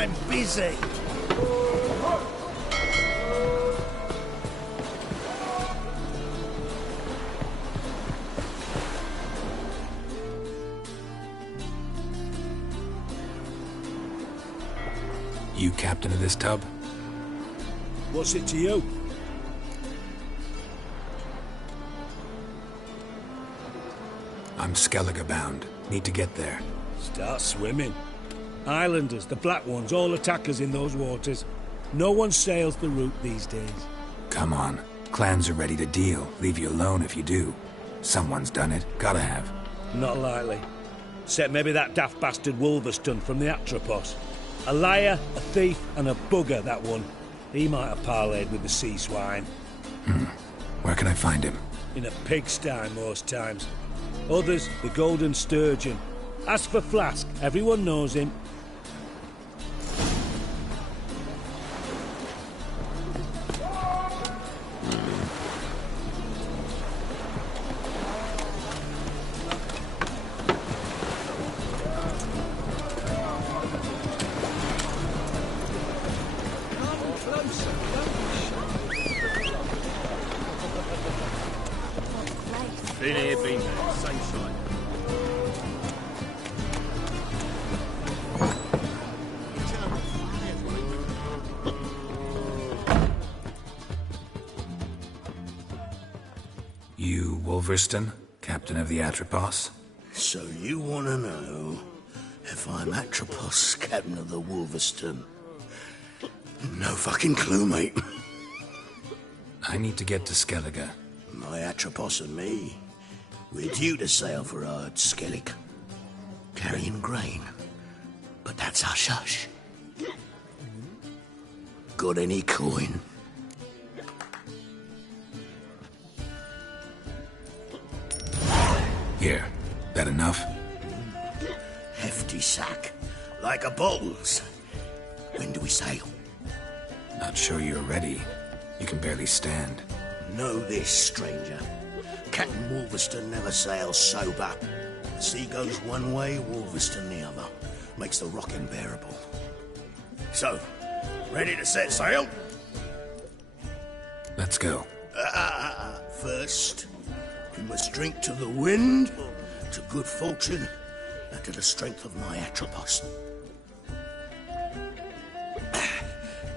I'm busy. You captain of this tub? What's it to you? I'm Skellige bound. Need to get there. Start swimming. Islanders, the black ones, all attackers in those waters. No one sails the route these days. Come on. Clans are ready to deal. Leave you alone if you do. Someone's done it. Gotta have. Not likely. Except maybe that daft bastard Wolverstone from the Atropos. A liar, a thief, and a bugger, that one. He might have parlayed with the sea swine. Where can I find him? In a pigsty most times. Others, the Golden Sturgeon. Ask for Flask, everyone knows him. Been here, been there. Same side. You Wolverstone, captain of the Atropos? So you want to know if I'm Atropos, captain of the Wolverstone? No fucking clue, mate. I need to get to Skellige. My Atropos and me, we're due to sail for Ard Skellig, carrying grain. But that's hush-hush. Got any coin? Here. That enough? Hefty sack, like a bull's. When do we sail? Not sure you're ready. You can barely stand. Know this, stranger. Captain Wolverstone never sails sober. The sea goes one way, Wolverstone the other. Makes the rock unbearable. So, ready to set sail? Let's go. First, we must drink to the wind, to good fortune, and to the strength of my Atropos.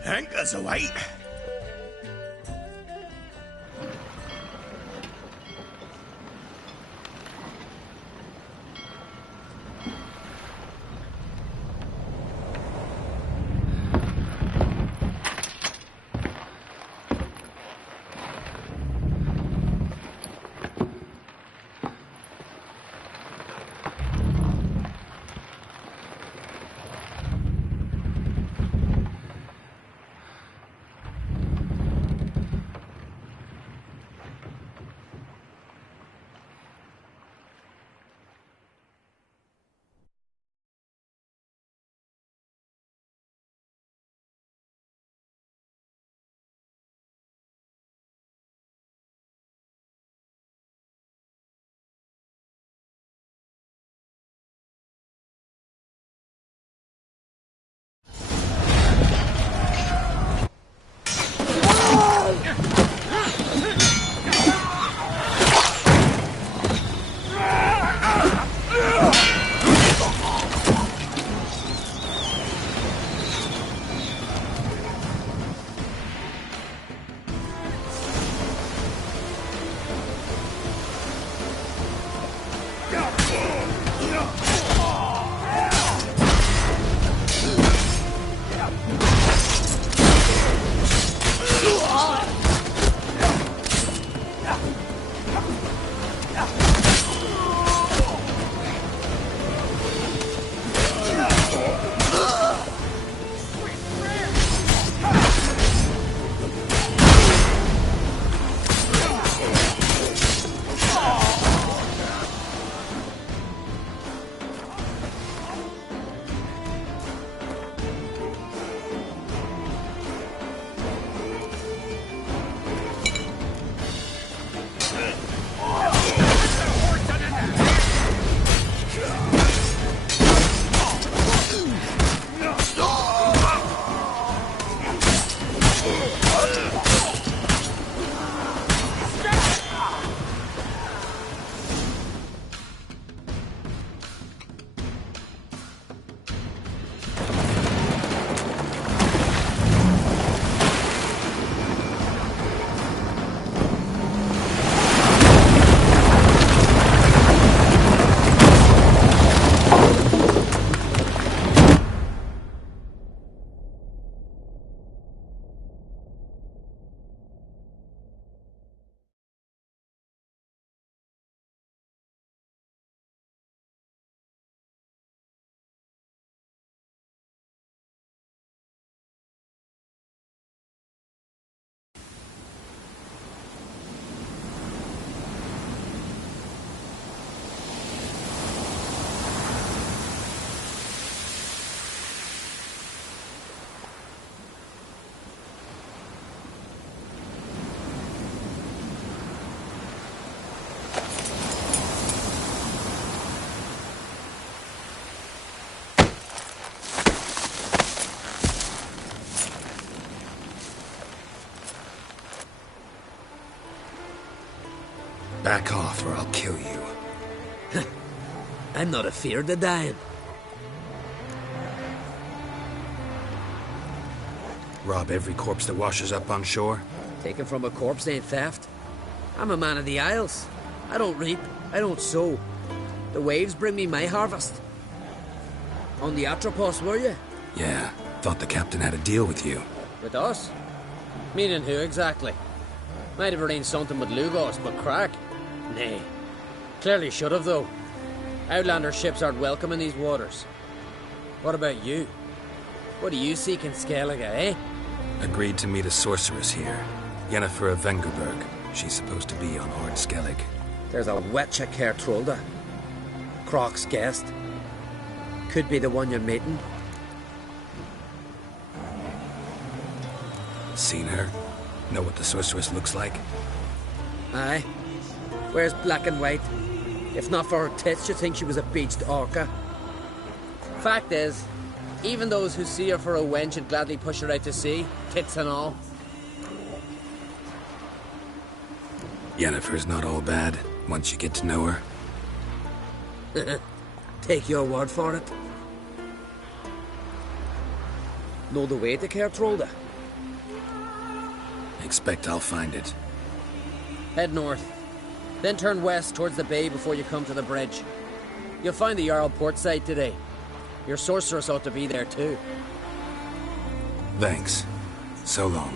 Anchors away. Back off or I'll kill you. I'm not afeard of dying. Rob every corpse that washes up on shore? Taken from a corpse ain't theft. I'm a man of the Isles. I don't reap, I don't sow. The waves bring me my harvest. On the Atropos, were you? Yeah, thought the captain had a deal with you. With us? Meaning who exactly? Might have arranged something with Lugos, but crack? Nay. Clearly should have, though. Outlander ships aren't welcome in these waters. What about you? What do you seek in Skellige, eh? Agreed to meet a sorceress here. Yennefer of Vengerberg. She's supposed to be on Ord Skellig. There's a witch at Caer Trolda. Croc's guest. Could be the one you're meeting. Seen her? Know what the sorceress looks like? Aye. Wears black and white. If not for her tits, you'd think she was a beached orca. Fact is, even those who see her for a wench would gladly push her out to sea, tits and all. Yennefer's not all bad, once you get to know her. Take your word for it. Know the way to Caer Trolda? Expect I'll find it. Head north. Then turn west towards the bay before you come to the bridge. You'll find the Jarl port side today. Your sorceress ought to be there too. Thanks. So long.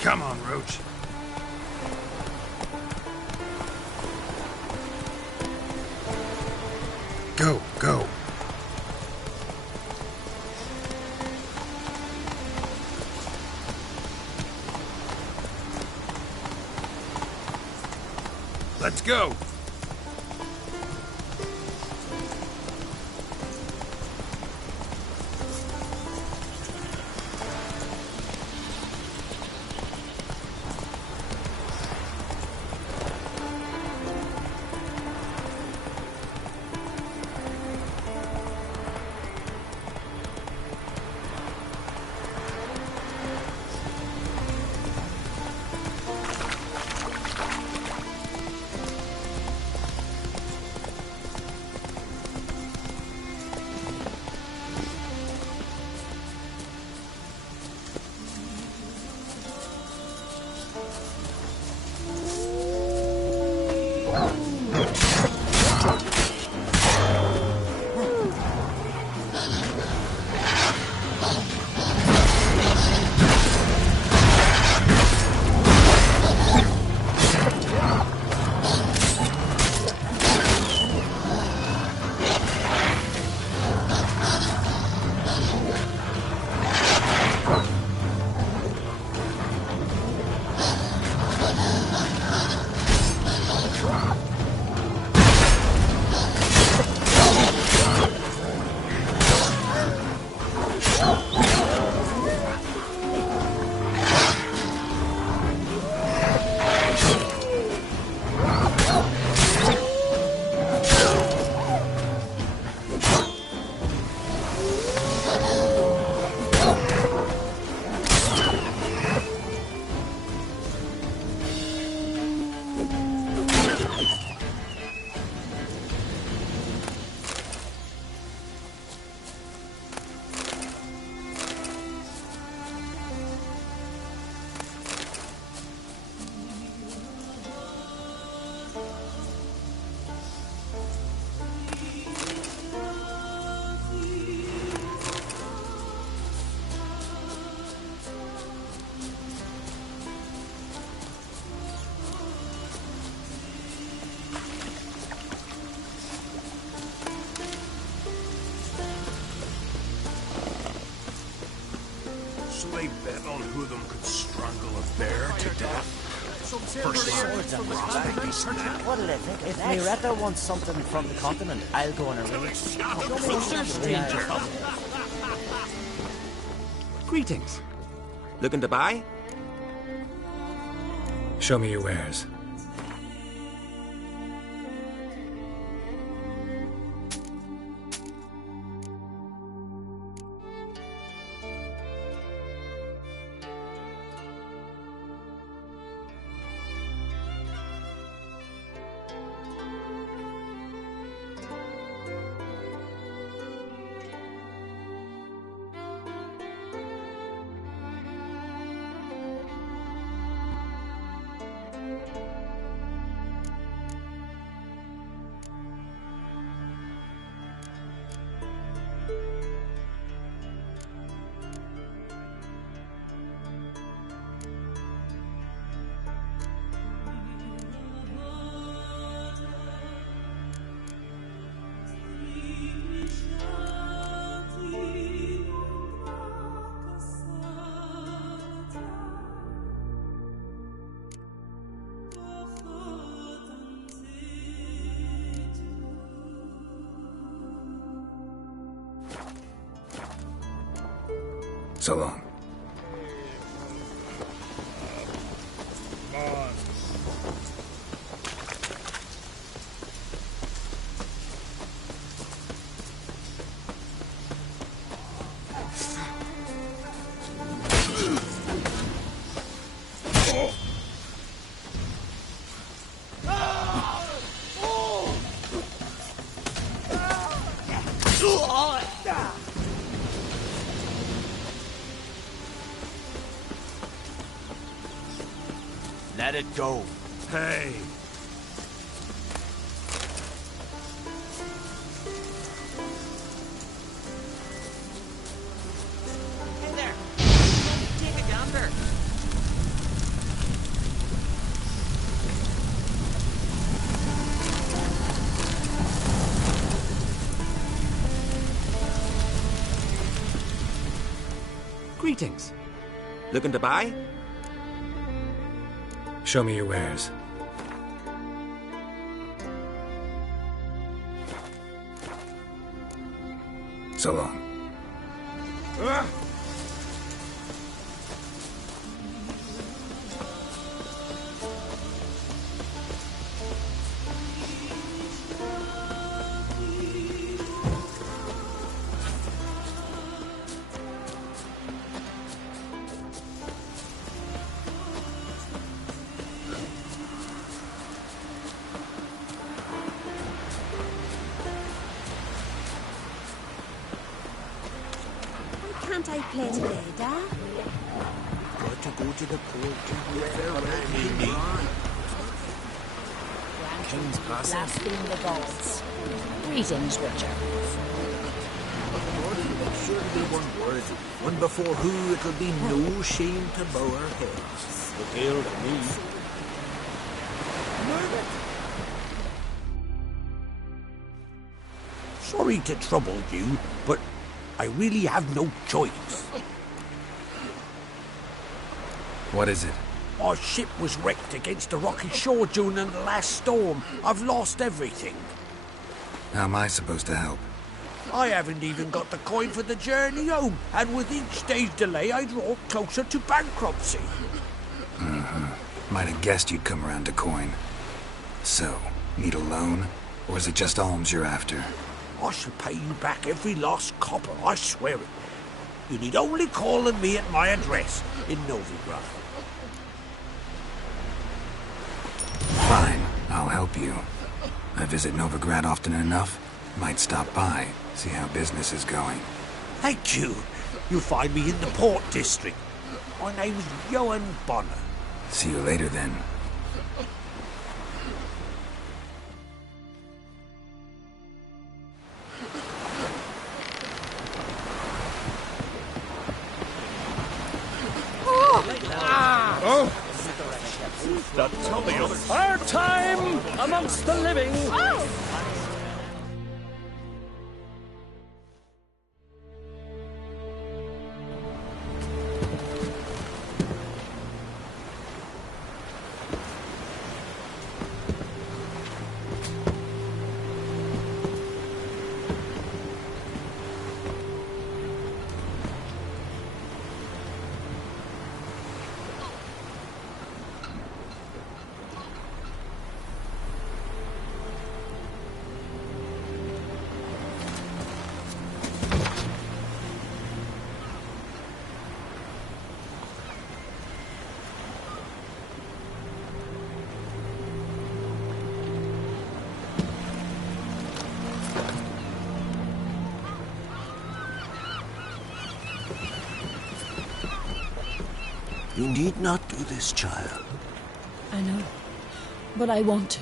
Come on, Roach. Go, go. Let's go. they bet on who of them could strangle a bear to death? First What'll they think? If Miretta wants something from the continent, I'll go on a raid. Stranger. Greetings. Looking to buy? Show me your wares. So long. Let it go. Hey, Hey there. Take a gander. Greetings. Looking to buy? Show me your wares. So long. Can't I play today, Dad? Got to go to the court to get their right. King's passing. Blaspheme the gods. Greetings, Richard. Make sure they weren't worthy. One before who it'll be no shame to bow our heads. The hail to me. Sorry to trouble you, but I really have no choice. What is it? Our ship was wrecked against a rocky shore during the last storm. I've lost everything. How am I supposed to help? I haven't even got the coin for the journey home, and with each day's delay, I draw closer to bankruptcy. Might have guessed you'd come around to coin. So, need a loan? Or is it just alms you're after? I shall pay you back every lost copper, I swear it. You need only call on me at my address in Novigrad. Fine, I'll help you. I visit Novigrad often enough. Might stop by, see how business is going. Thank you. You'll find me in the Port District. My name's Johan Bonner. See you later then. tell the others. Our time amongst the living. You need not do this, child. I know, but I want to.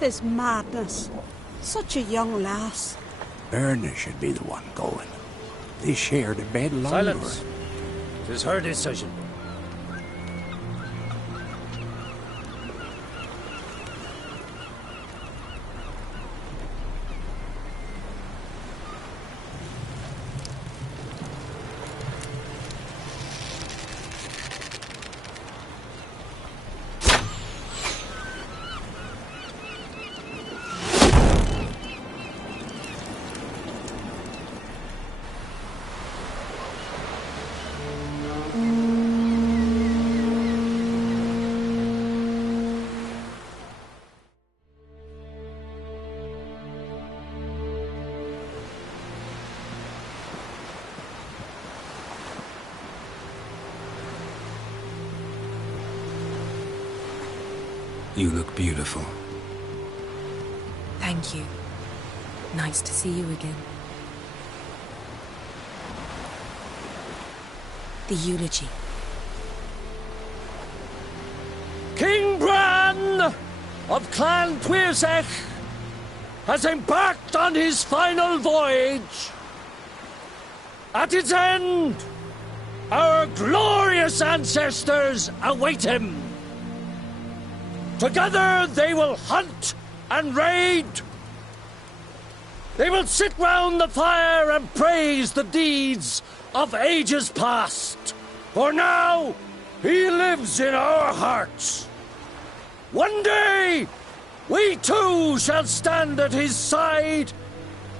Tis madness. Such a young lass. Erna should be the one going. They shared a bed longer. Silence. 'Tis her decision. You look beautiful. Thank you. Nice to see you again. The eulogy. King Bran of Clan Tuirsech has embarked on his final voyage. At its end, our glorious ancestors await him. Together they will hunt and raid. They will sit round the fire and praise the deeds of ages past. For now, he lives in our hearts. One day, we too shall stand at his side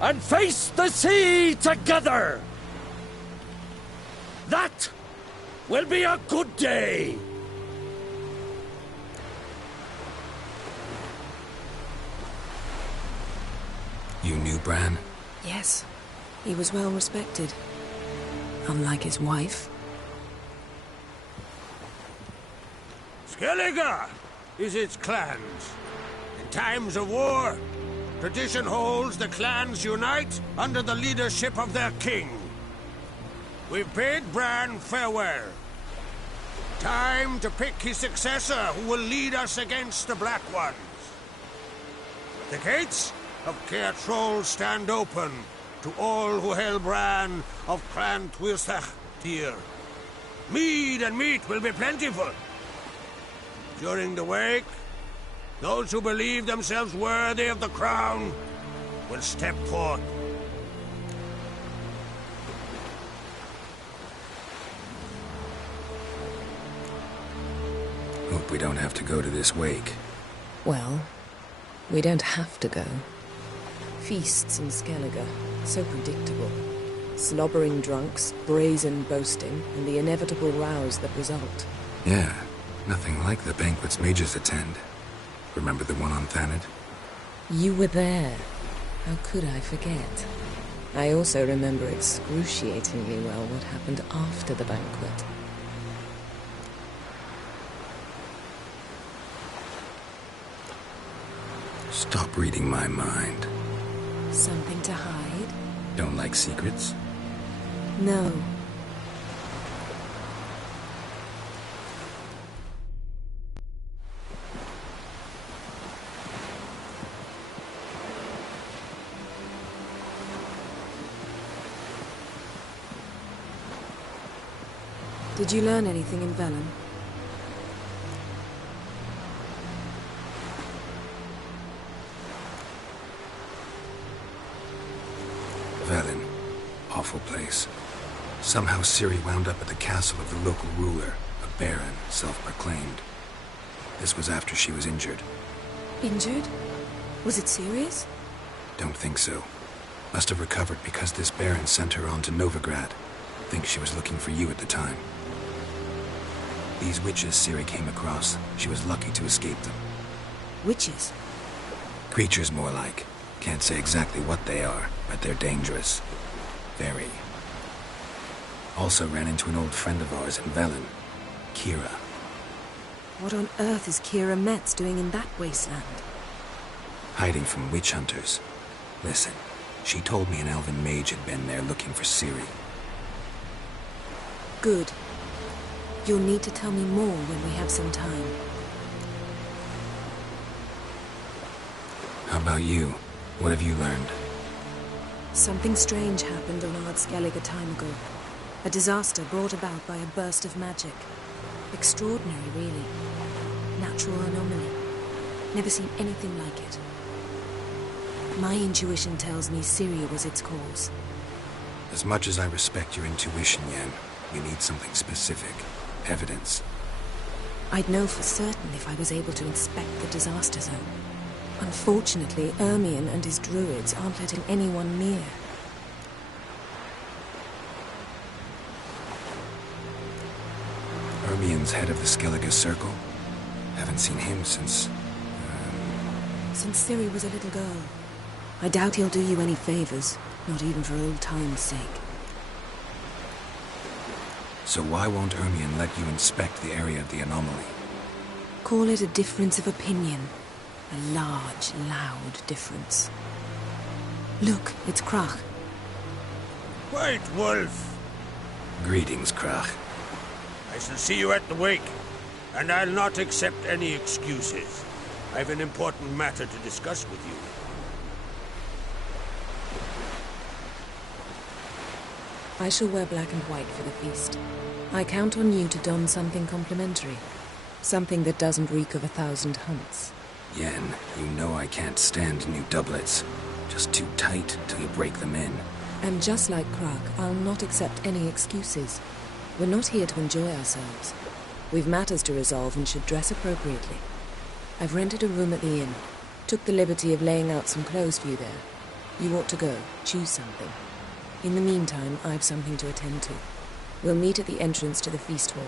and face the sea together. That will be a good day. You knew Bran? Yes. He was well respected. Unlike his wife. Skellige is its clans. In times of war, tradition holds the clans unite under the leadership of their king. We've bid Bran farewell. Time to pick his successor who will lead us against the Black Ones. The gates of Caer Troll stand open to all who hail Bran of Clan Tuirsech dear. Mead and meat will be plentiful. During the wake, those who believe themselves worthy of the crown will step forth. Hope we don't have to go to this wake. Well, we don't have to go. Feasts in Skellige, so predictable. Slobbering drunks, brazen boasting, and the inevitable rows that result. Yeah, nothing like the banquets mages attend. Remember the one on Thanedd? You were there. How could I forget? I also remember excruciatingly well what happened after the banquet. Stop reading my mind. Something to hide? Don't like secrets? No. Did you learn anything in Velen? Velen. Awful place. Somehow Ciri wound up at the castle of the local ruler, a baron, self-proclaimed. This was after she was injured. Injured? Was it serious? Don't think so. Must have recovered because this baron sent her on to Novigrad. Think she was looking for you at the time. These witches Ciri came across, she was lucky to escape them. Witches? Creatures, more like. Can't say exactly what they are, but they're dangerous. Very. Also ran into an old friend of ours in Velen, Kira. What on earth is Kira Metz doing in that wasteland? Hiding from witch hunters. Listen, she told me an elven mage had been there looking for Ciri. Good. You'll need to tell me more when we have some time. How about you? What have you learned? Something strange happened on Ard Skellig a time ago. A disaster brought about by a burst of magic. Extraordinary, really. Natural anomaly. Never seen anything like it. My intuition tells me Ciri was its cause. As much as I respect your intuition, Yen, we need something specific. Evidence. I'd know for certain if I was able to inspect the disaster zone. Unfortunately, Ermion and his druids aren't letting anyone near. Ermion's head of the Skellige Circle? Haven't seen him since... Since Ciri was a little girl. I doubt he'll do you any favors, not even for old time's sake. So why won't Ermion let you inspect the area of the anomaly? Call it a difference of opinion. A large, loud difference. Look, it's Krach. White Wolf! Greetings, Krach. I shall see you at the wake, and I'll not accept any excuses. I've an important matter to discuss with you. I shall wear black and white for the feast. I count on you to don something complimentary. Something that doesn't reek of 1,000 hunts. Yen, you know I can't stand new doublets. Just too tight till you break them in. And just like Krach, I'll not accept any excuses. We're not here to enjoy ourselves. We've matters to resolve and should dress appropriately. I've rented a room at the inn. Took the liberty of laying out some clothes for you there. You ought to go. Choose something. In the meantime, I've something to attend to. We'll meet at the entrance to the feast hall.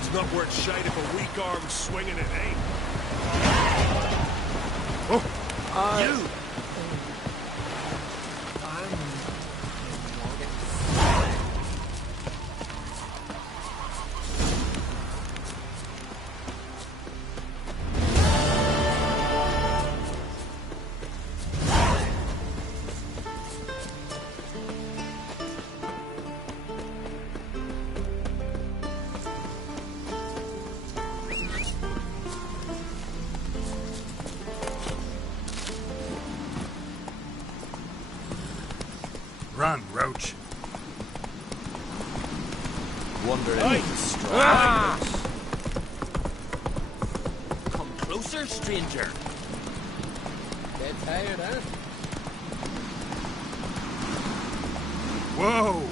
blade's not worth shite if a weak arm's swinging it, eh? Oh! You! Run, Roach. Wonder if he's strong. Come closer, stranger. Dead tired, huh? Whoa!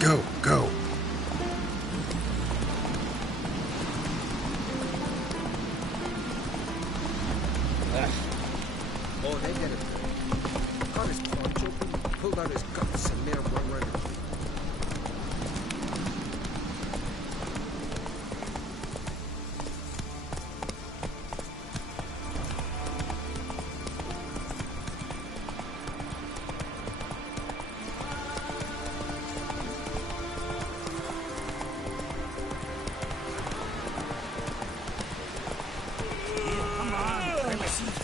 Go, go. Oh, they get it. Got his paunch open, pulled out his guts, and there one round the tree.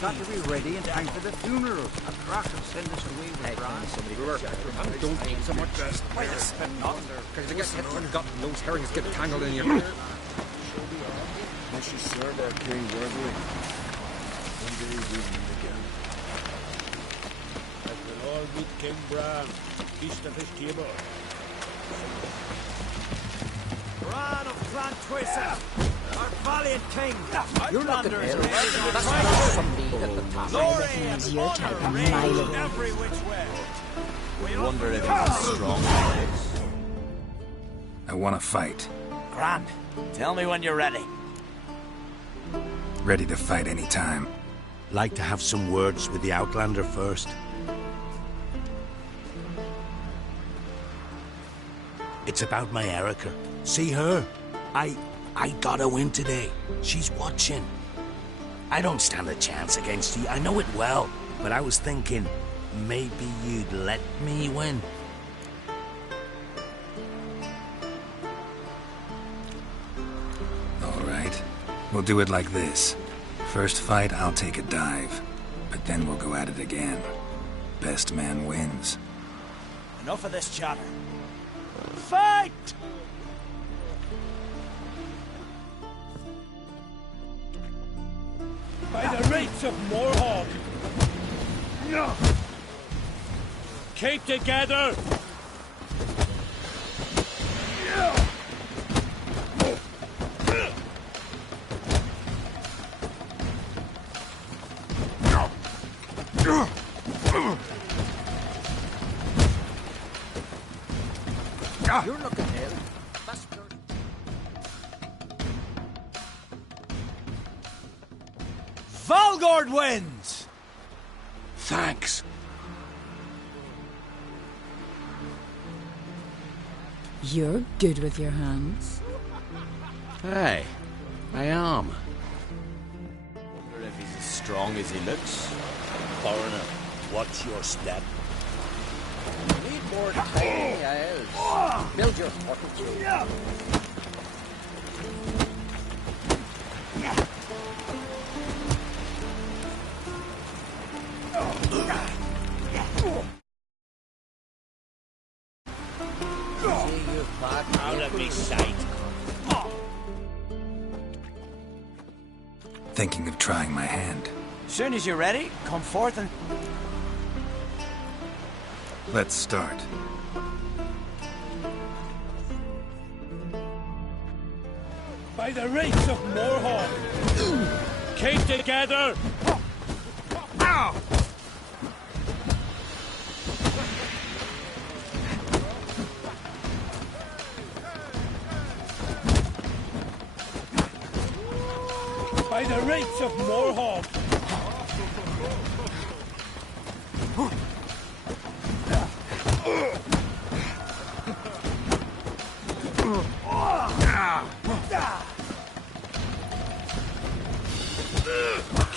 Got to be ready in time for the funeral. A crack will send us away with Brad. Don't eat so much. Why the spit not? Because they get hit from gut and those herrings get tangled in your... Must you serve our king worthily? One day we'll meet again. That will all meet King Bran, feast of his table. Bran of Clan Twisa, our valiant king. You're not the Flanders hell. ready to That's fight. not somebody at the top. Glory and Your type honor of reign mile. every which way. We Wonder if he's as strong as he looks. I want to fight. Grand, tell me when you're ready. Ready to fight anytime. Like to have some words with the Outlander first. It's about my Erica. See her? I gotta win today. She's watching. I don't stand a chance against you. I know it well. But I was thinking, maybe you'd let me win. All right. We'll do it like this. First fight, I'll take a dive. But then we'll go at it again. Best man wins. Enough of this chatter. Fight! By the rates of Morhawk! Keep together! You're looking ill. That's good. Valgord wins! Thanks. You're good with your hands. Hey, I am. Wonder if he's as strong as he looks. Foreigner, watch your step. Lead more tiny house. Build your fortitude. See you back out of me sight. Thinking of trying my hand. Soon as you're ready, come forth and... Let's start. By the rates of Moorhawk, keep together! Ow! By the rates of Moorhawk!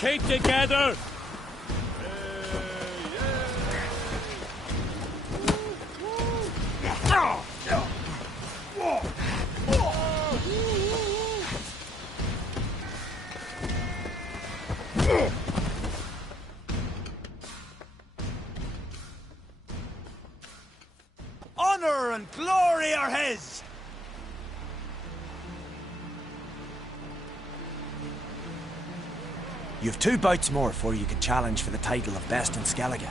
Keep together! Honor and glory are his! You've 2 bouts more before you can challenge for the title of Best in Skellige.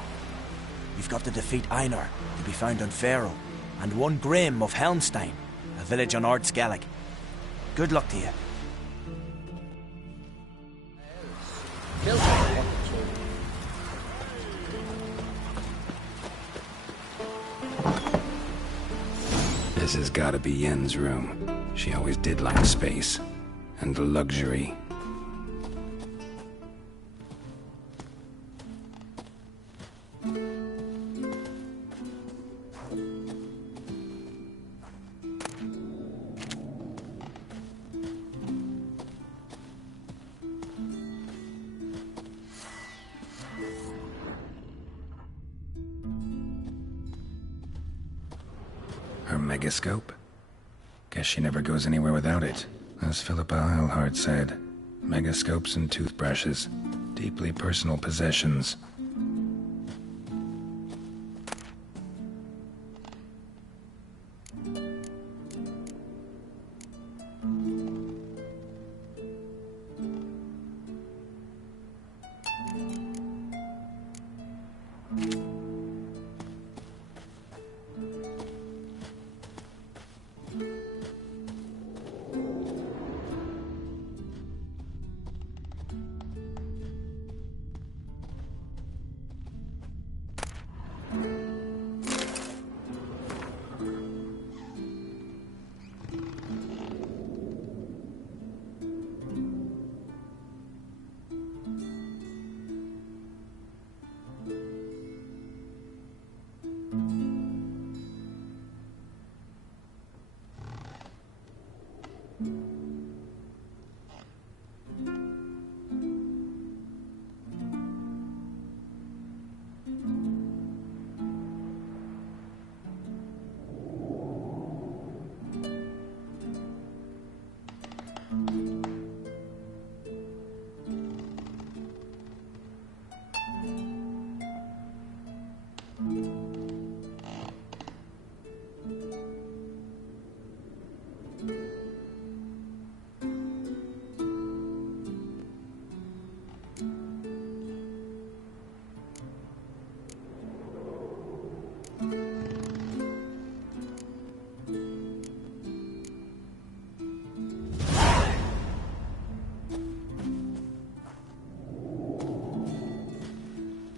You've got to defeat Einar, to be found on Faroe, and 1 Grim of Helmstein, a village on Ard Skellig. Good luck to you. Build your fortitude. This has gotta be Yen's room. She always did like space. And luxury. Her megascope? Guess she never goes anywhere without it. As Philippa Eilhart said, megascopes and toothbrushes, deeply personal possessions.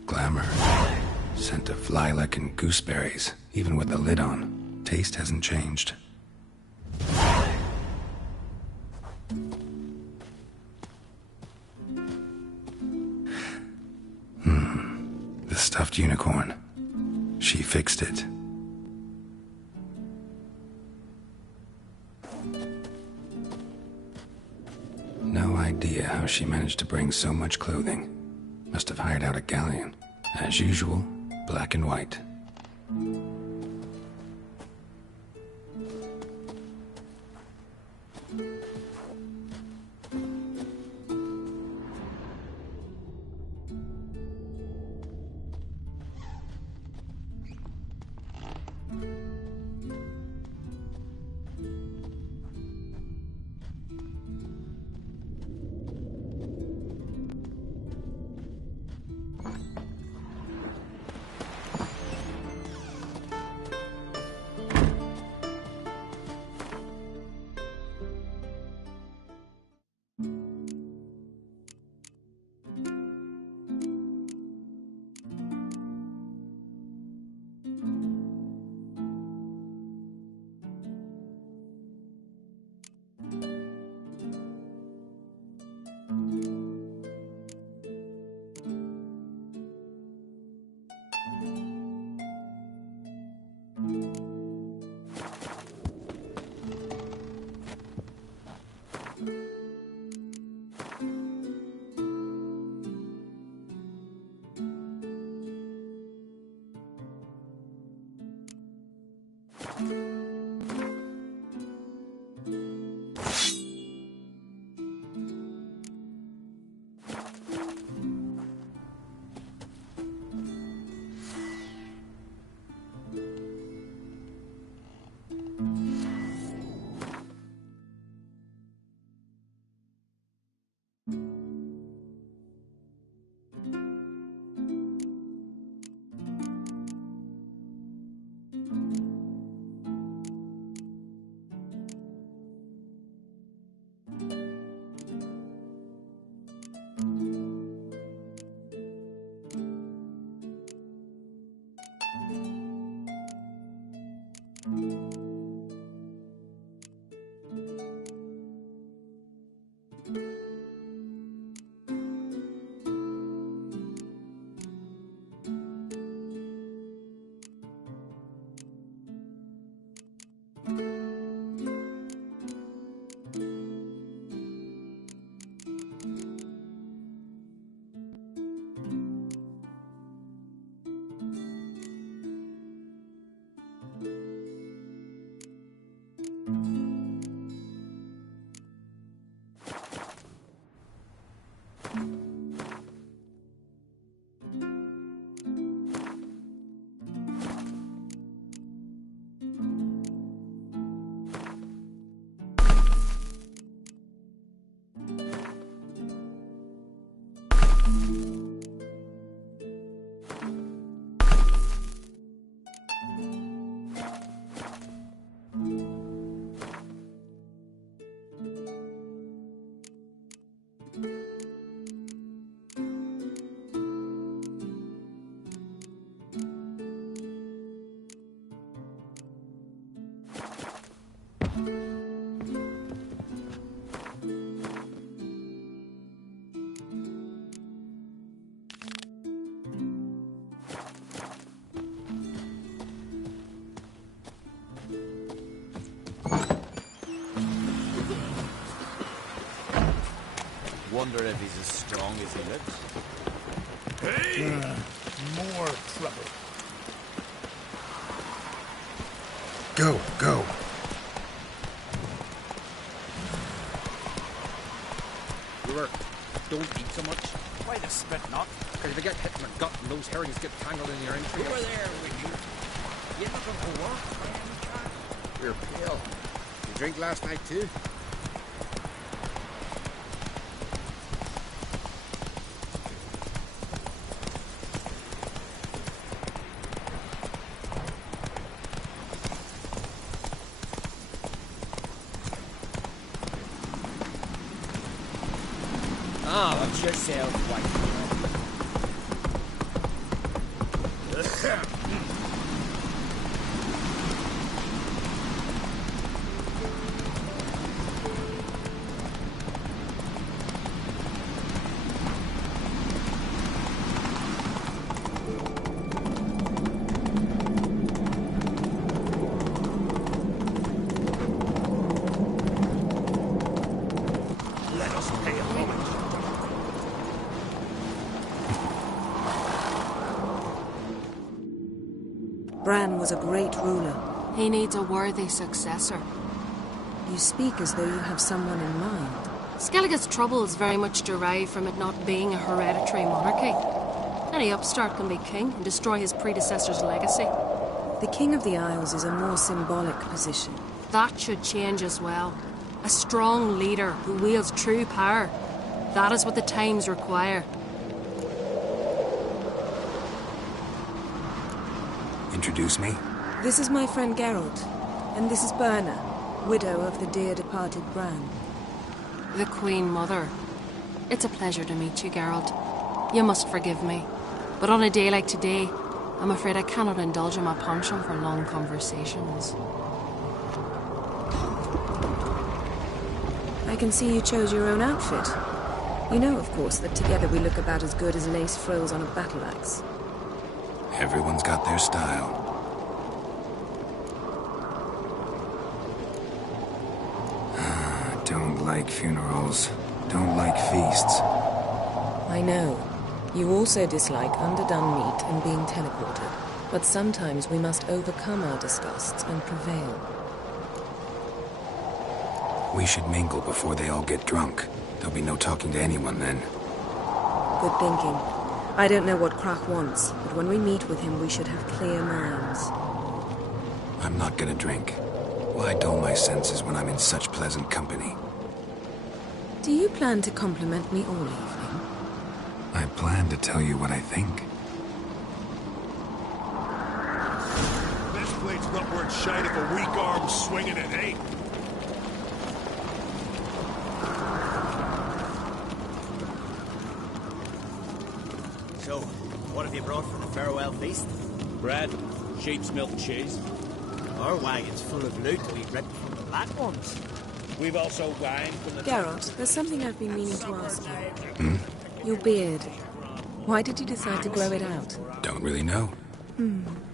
Glamour. Scent of lilac and gooseberries, even with the lid on. Taste hasn't changed. The stuffed unicorn. She fixed it. No idea how she managed to bring so much clothing. Must have hired out a galleon. As usual, black and white. Wonder if he's as strong as he looks. Hey! More trouble. Go. Brewer, don't eat so much. Why the spit not? Because if you get hit in the gut and those herrings get tangled in your entrails. Over there with you. You looking for work by any chance? You're pale. You drink last night too? Watch yourself, white. Let us pay homage. Bran was a great ruler. He needs a worthy successor. You speak as though you have someone in mind. Skellige's troubles very much derive from it not being a hereditary monarchy. Any upstart can be king and destroy his predecessor's legacy. The King of the Isles is a more symbolic position. That should change as well. A strong leader who wields true power. That is what the times require. Introduce me? This is my friend Geralt, and this is Berna, widow of the dear departed Bran. The Queen Mother. It's a pleasure to meet you, Geralt. You must forgive me, but on a day like today, I'm afraid I cannot indulge in my penchant for long conversations. I can see you chose your own outfit. You know, of course, that together we look about as good as lace frills on a battle axe. Everyone's got their style. Don't like funerals. Don't like feasts. I know. You also dislike underdone meat and being teleported. But sometimes we must overcome our disgusts and prevail. We should mingle before they all get drunk. There'll be no talking to anyone then. Good thinking. I don't know what Crach wants, but when we meet with him, we should have clear minds. I'm not gonna drink. Why dull my senses when I'm in such pleasant company? Do you plan to compliment me all evening? I plan to tell you what I think. This blade's not worth shite if a weak arm's swinging it, eh? So, what have you brought for the farewell feast? Bread, sheep's milk cheese. Our wagon's full of loot to be ripped from the black ones. We've also wine from the... Geralt, there's something I've been meaning to ask you. Your beard. Why did you decide to grow it out? Don't really know.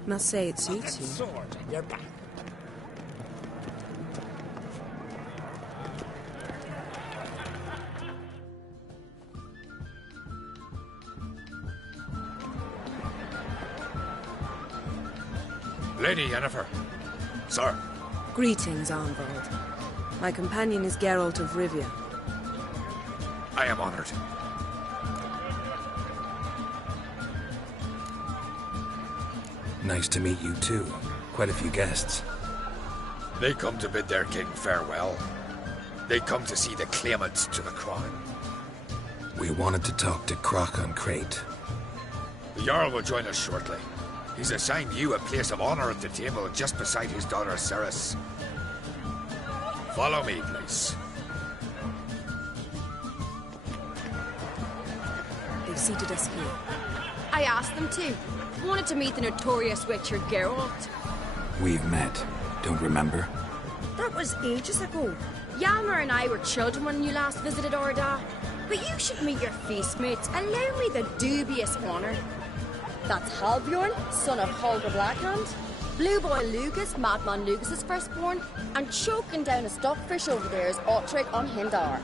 Must say it suits you. Sword in your back. Lady Yennefer. Sir. Greetings, Arnvald. My companion is Geralt of Rivia. I am honored. Nice to meet you too. Quite a few guests. They come to bid their king farewell. They come to see the claimants to the crown. We wanted to talk to Crach on Crate. The Jarl will join us shortly. He's assigned you a place of honor at the table just beside his daughter Ceres. Follow me, please. They've seated us here. I asked them to. Wanted to meet the notorious witcher Geralt. We've met. Don't remember? That was ages ago. Hjalmar and I were children when you last visited Orda. But you should meet your feast mates. Allow me the dubious honor. That's Halbjorn, son of Holger Blackhand, Blue Boy Lugus, Madman Lugus' firstborn, and choking down a stockfish over there is Otrek on Hindar.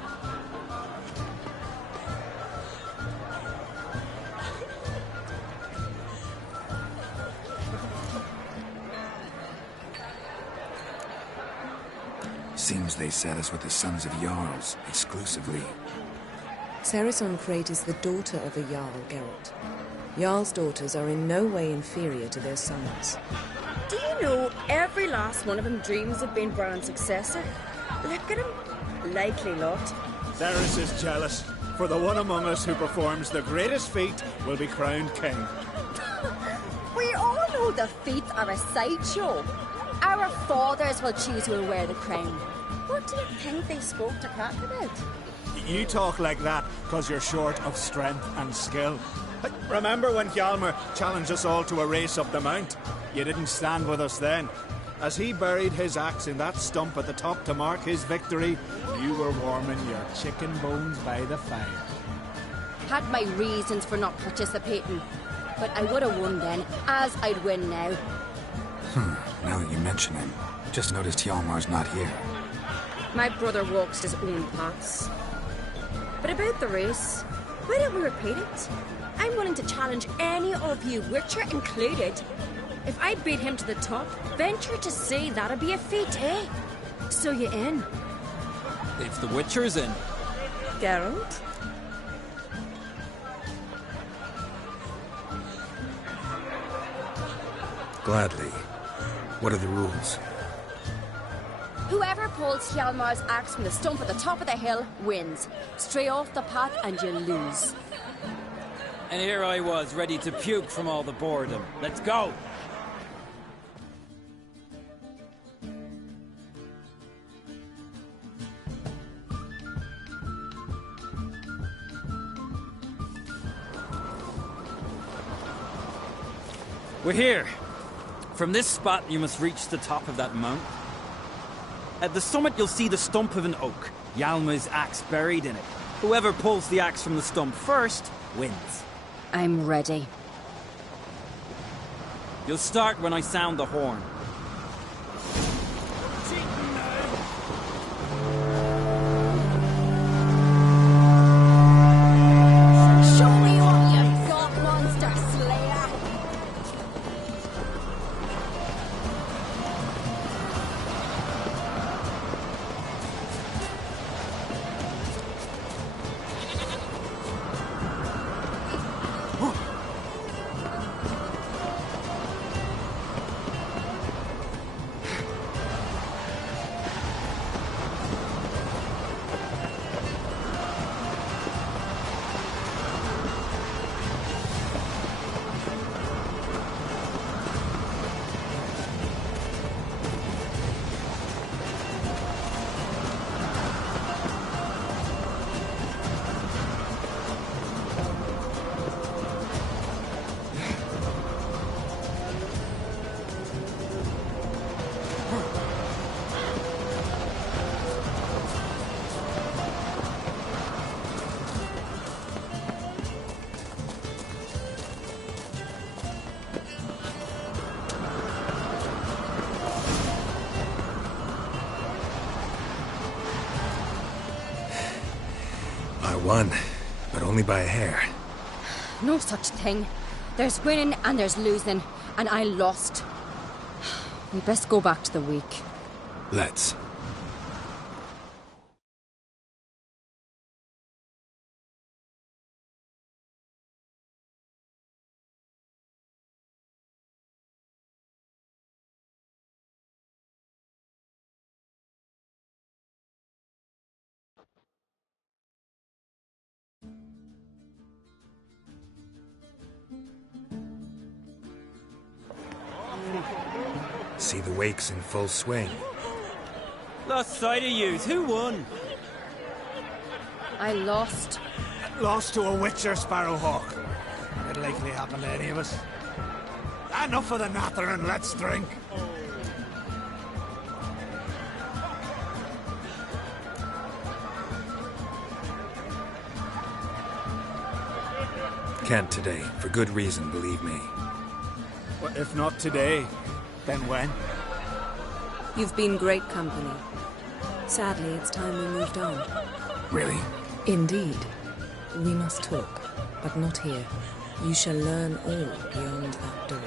Seems they set us with the sons of Jarls, exclusively. Ceres on Crate is the daughter of a Jarl, Geralt. Jarl's daughters are in no way inferior to their sons. Do you know every last one of them dreams of being Bran's successor? Look at him. Likely lot. Ceres is jealous, for the one among us who performs the greatest feat will be crowned king. We all know the feats are a sideshow. Our fathers will choose who will wear the crown. What do you think they spoke to Crach about? You talk like that because you're short of strength and skill. Remember when Hjalmar challenged us all to a race up the mount? You didn't stand with us then. As he buried his axe in that stump at the top to mark his victory, you were warming your chicken bones by the fire. Had my reasons for not participating, but I would have won then, as I'd win now. Now that you mention him, just noticed Hjalmar's not here. My brother walks his own paths. But about the race, why don't we repeat it? I'm willing to challenge any of you, Witcher included. If I beat him to the top, venture to say that'd be a feat, eh? So you in? If the Witcher's in. Geralt? Gladly. What are the rules? Whoever pulls Hjalmar's axe from the stump at the top of the hill wins. Stray off the path and you lose. And here I was, ready to puke from all the boredom. Let's go! We're here. From this spot, you must reach the top of that mount. At the summit, you'll see the stump of an oak, Hjalmar's axe buried in it. Whoever pulls the axe from the stump first wins. I'm ready. You'll start when I sound the horn. Show me what you've got, monster slayer! I won, but only by a hair. No such thing. There's winning and there's losing, and I lost. We best go back to the week. Let's. See the wakes in full swing. Lost sight of yous. Who won? I lost. Lost to a Witcher, Sparrowhawk. It'll likely happen to any of us. Enough of the natter and let's drink. Can't today, for good reason, believe me. Well, if not today, then when? You've been great company. Sadly, it's time we moved on. Really? Indeed. We must talk, but not here. You shall learn all beyond that door.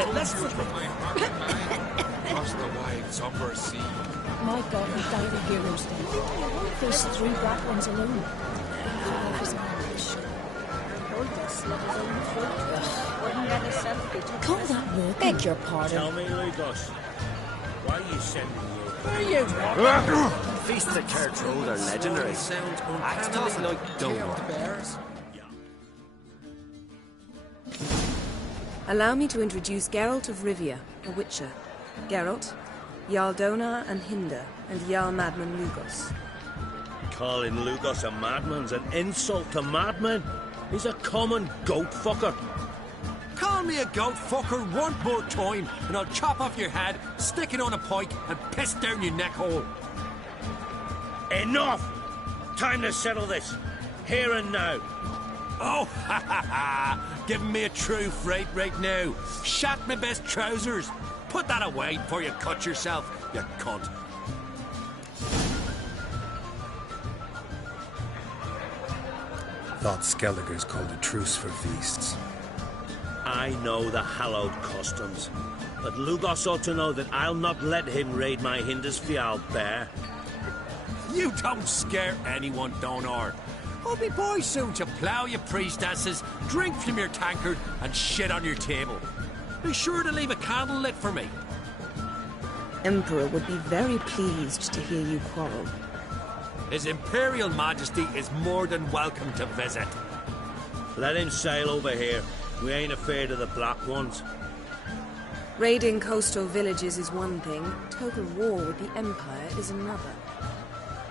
get less for Across the wide somber sea. My God, he died of heroes then. There's 3 black ones alone. Call that walking? Beg your pardon. Tell me, Lugos, why are you sending me? Where are you? Feasts at Church Road are legendary. Axe tossing like don't worry. Allow me to introduce Geralt of Rivia, a witcher. Geralt, Jarl Dona and Hinder, and Jarl Madman Lugos. Calling Lugos a madman's an insult to madmen. He's a common goat fucker. Call me a goat fucker one more time, and I'll chop off your head, stick it on a pike, and piss down your neck hole. Enough! Time to settle this. Here and now. Oh, ha ha ha! Giving me a true fright right now. Shat my best trousers. Put that away before you cut yourself, you cunt. Thought Skelliger's called a truce for feasts. I know the hallowed customs, but Lugos ought to know that I'll not let him raid my Hinder's Fial bear. You don't scare anyone, Donar. I'll be boy soon to plough your priestesses, drink from your tankard, and shit on your table. Be sure to leave a candle lit for me. Emperor would be very pleased to hear you quarrel. His Imperial Majesty is more than welcome to visit. Let him sail over here. We ain't afraid of the Black Ones. Raiding coastal villages is one thing. Total war with the Empire is another.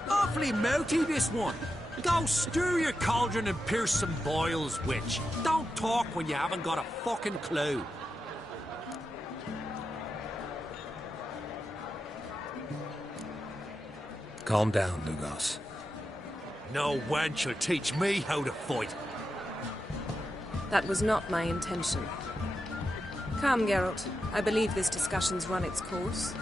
Awfully mouty, this one. Go stir your cauldron and pierce some boils, witch. Don't talk when you haven't got a fucking clue. Calm down, Lugos. No wench will teach me how to fight. That was not my intention. Come, Geralt. I believe this discussion's run its course.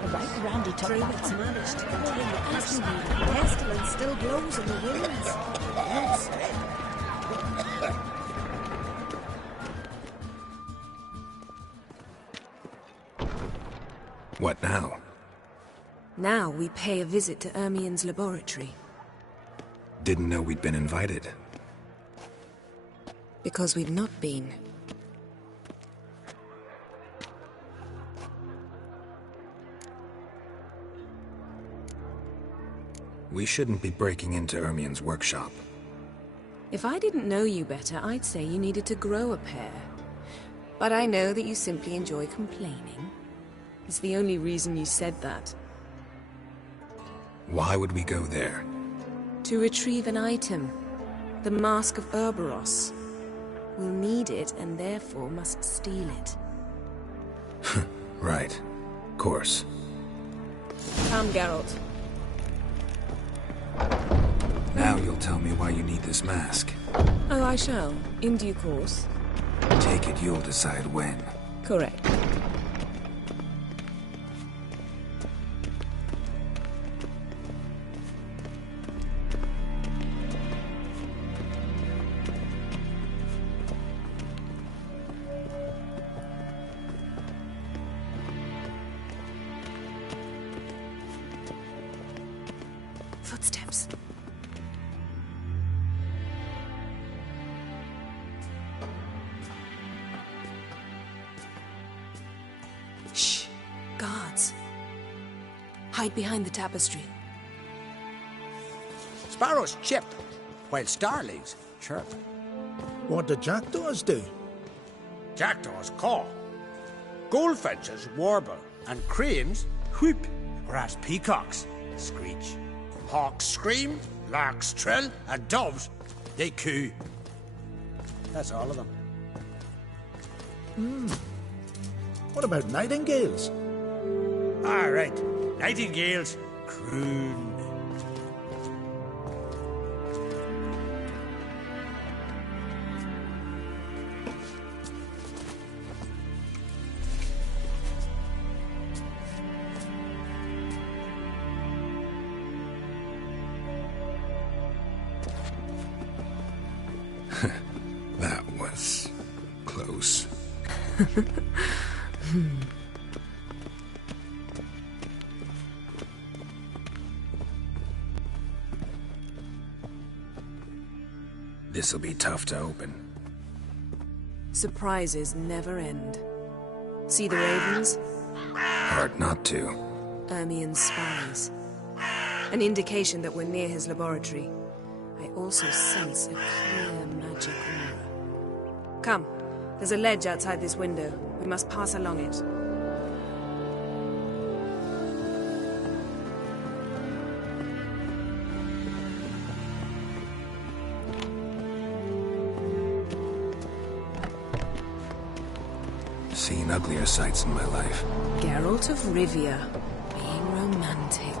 The right Randy took that. Managed to contain the passion. The pestilence still blows in the winds. Yes. What now? Now we pay a visit to Ermien's laboratory. Didn't know we'd been invited. Because we've not been. We shouldn't be breaking into Ermien's workshop. If I didn't know you better, I'd say you needed to grow a pair. But I know that you simply enjoy complaining. It's the only reason you said that. Why would we go there? To retrieve an item. The Mask of Urboros. We'll need it, and therefore must steal it. Right. Course. Come, Geralt. Now you'll tell me why you need this mask. Oh, I shall. In due course. Take it you'll decide when. Correct. Footsteps. Shh. Guards. Hide behind the tapestry. Sparrows chip, while starlings chirp. What do jackdaws do? Jackdaws caw. Goldfinches warble, and cranes whoop, whereas peacocks screech. Hawks scream, larks trill, and doves, they coo. That's all of them. What about nightingales? All right, nightingales croon. That was close. This'll be tough to open. Surprises never end. See the ravens? Hard not to. Ermien's spies. An indication that we're near his laboratory. I also sense a clear magic aura. Come, there's a ledge outside this window. We must pass along it. Seen uglier sights in my life. Geralt of Rivia, being romantic.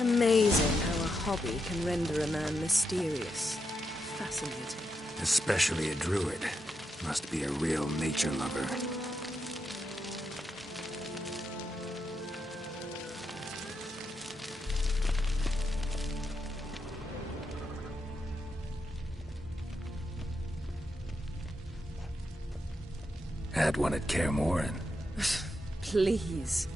Amazing how a hobby can render a man mysterious. Fascinating. Especially a druid. Must be a real nature lover. Had one at Kaer Morhen. Please.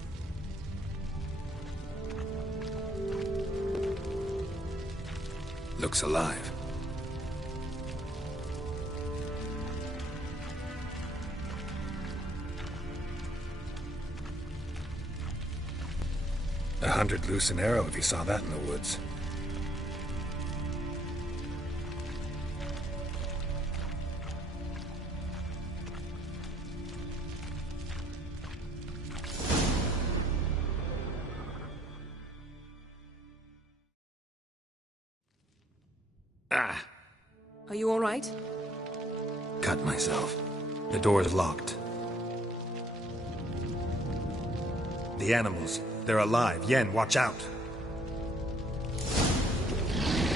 Looks alive. $100 loose an arrow if you saw that in the woods. Are you all right? Cut myself. The door's locked. The animals. They're alive. Yen, watch out.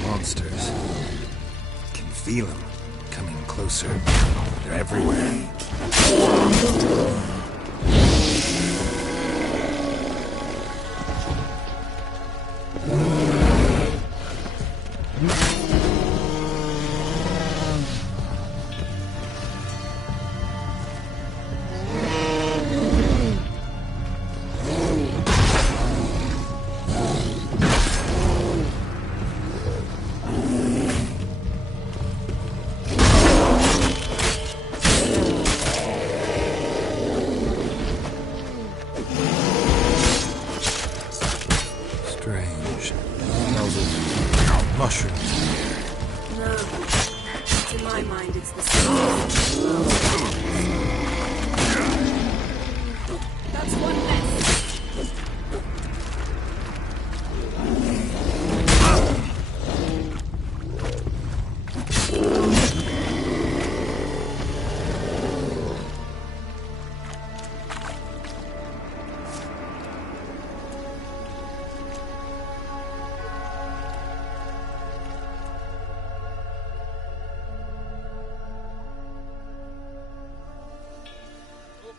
Monsters. Can feel them. Coming closer. They're everywhere.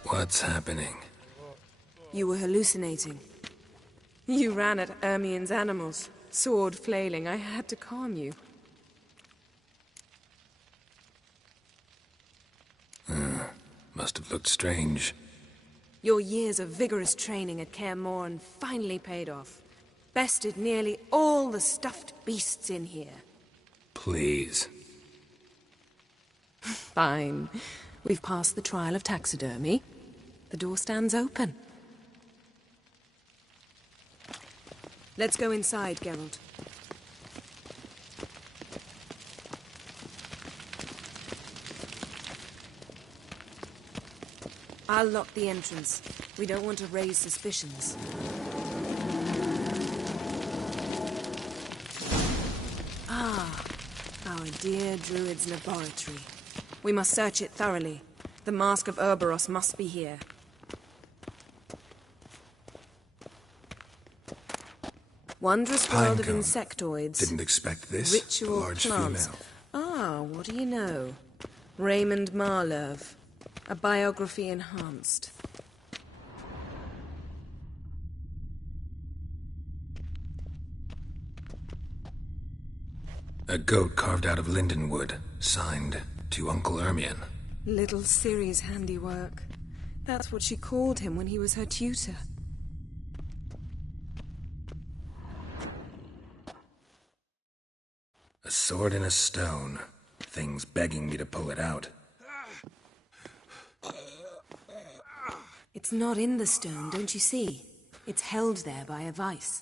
What's happening? You were hallucinating. You ran at Ermien's animals, sword flailing. I had to calm you. Must have looked strange. Your years of vigorous training at Kaer Morhen finally paid off. Bested nearly all the stuffed beasts in here. Please. Fine. We've passed the trial of taxidermy. The door stands open. Let's go inside, Geralt. I'll lock the entrance. We don't want to raise suspicions. Ah, our dear druid's laboratory. We must search it thoroughly. The Mask of Urboros must be here. Wondrous world of Pinecone. insectoids. Didn't expect this. Ritual Large plants. female. Ah, what do you know? Raymond Marlove. A biography enhanced. A goat carved out of lindenwood, signed to Uncle Ermion. Little Ciri's handiwork. That's what she called him when he was her tutor. A sword in a stone. Things begging me to pull it out. It's not in the stone, don't you see? It's held there by a vice.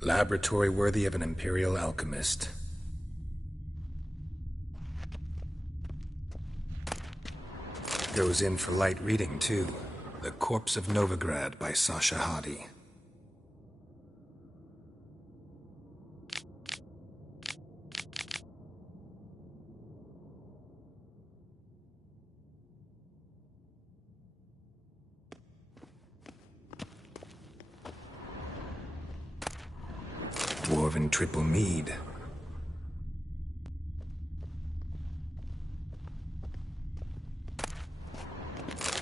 Laboratory worthy of an imperial alchemist. Goes in for light reading, too. The Corpse of Novigrad by Sasha Hadi. Dwarven triple mead.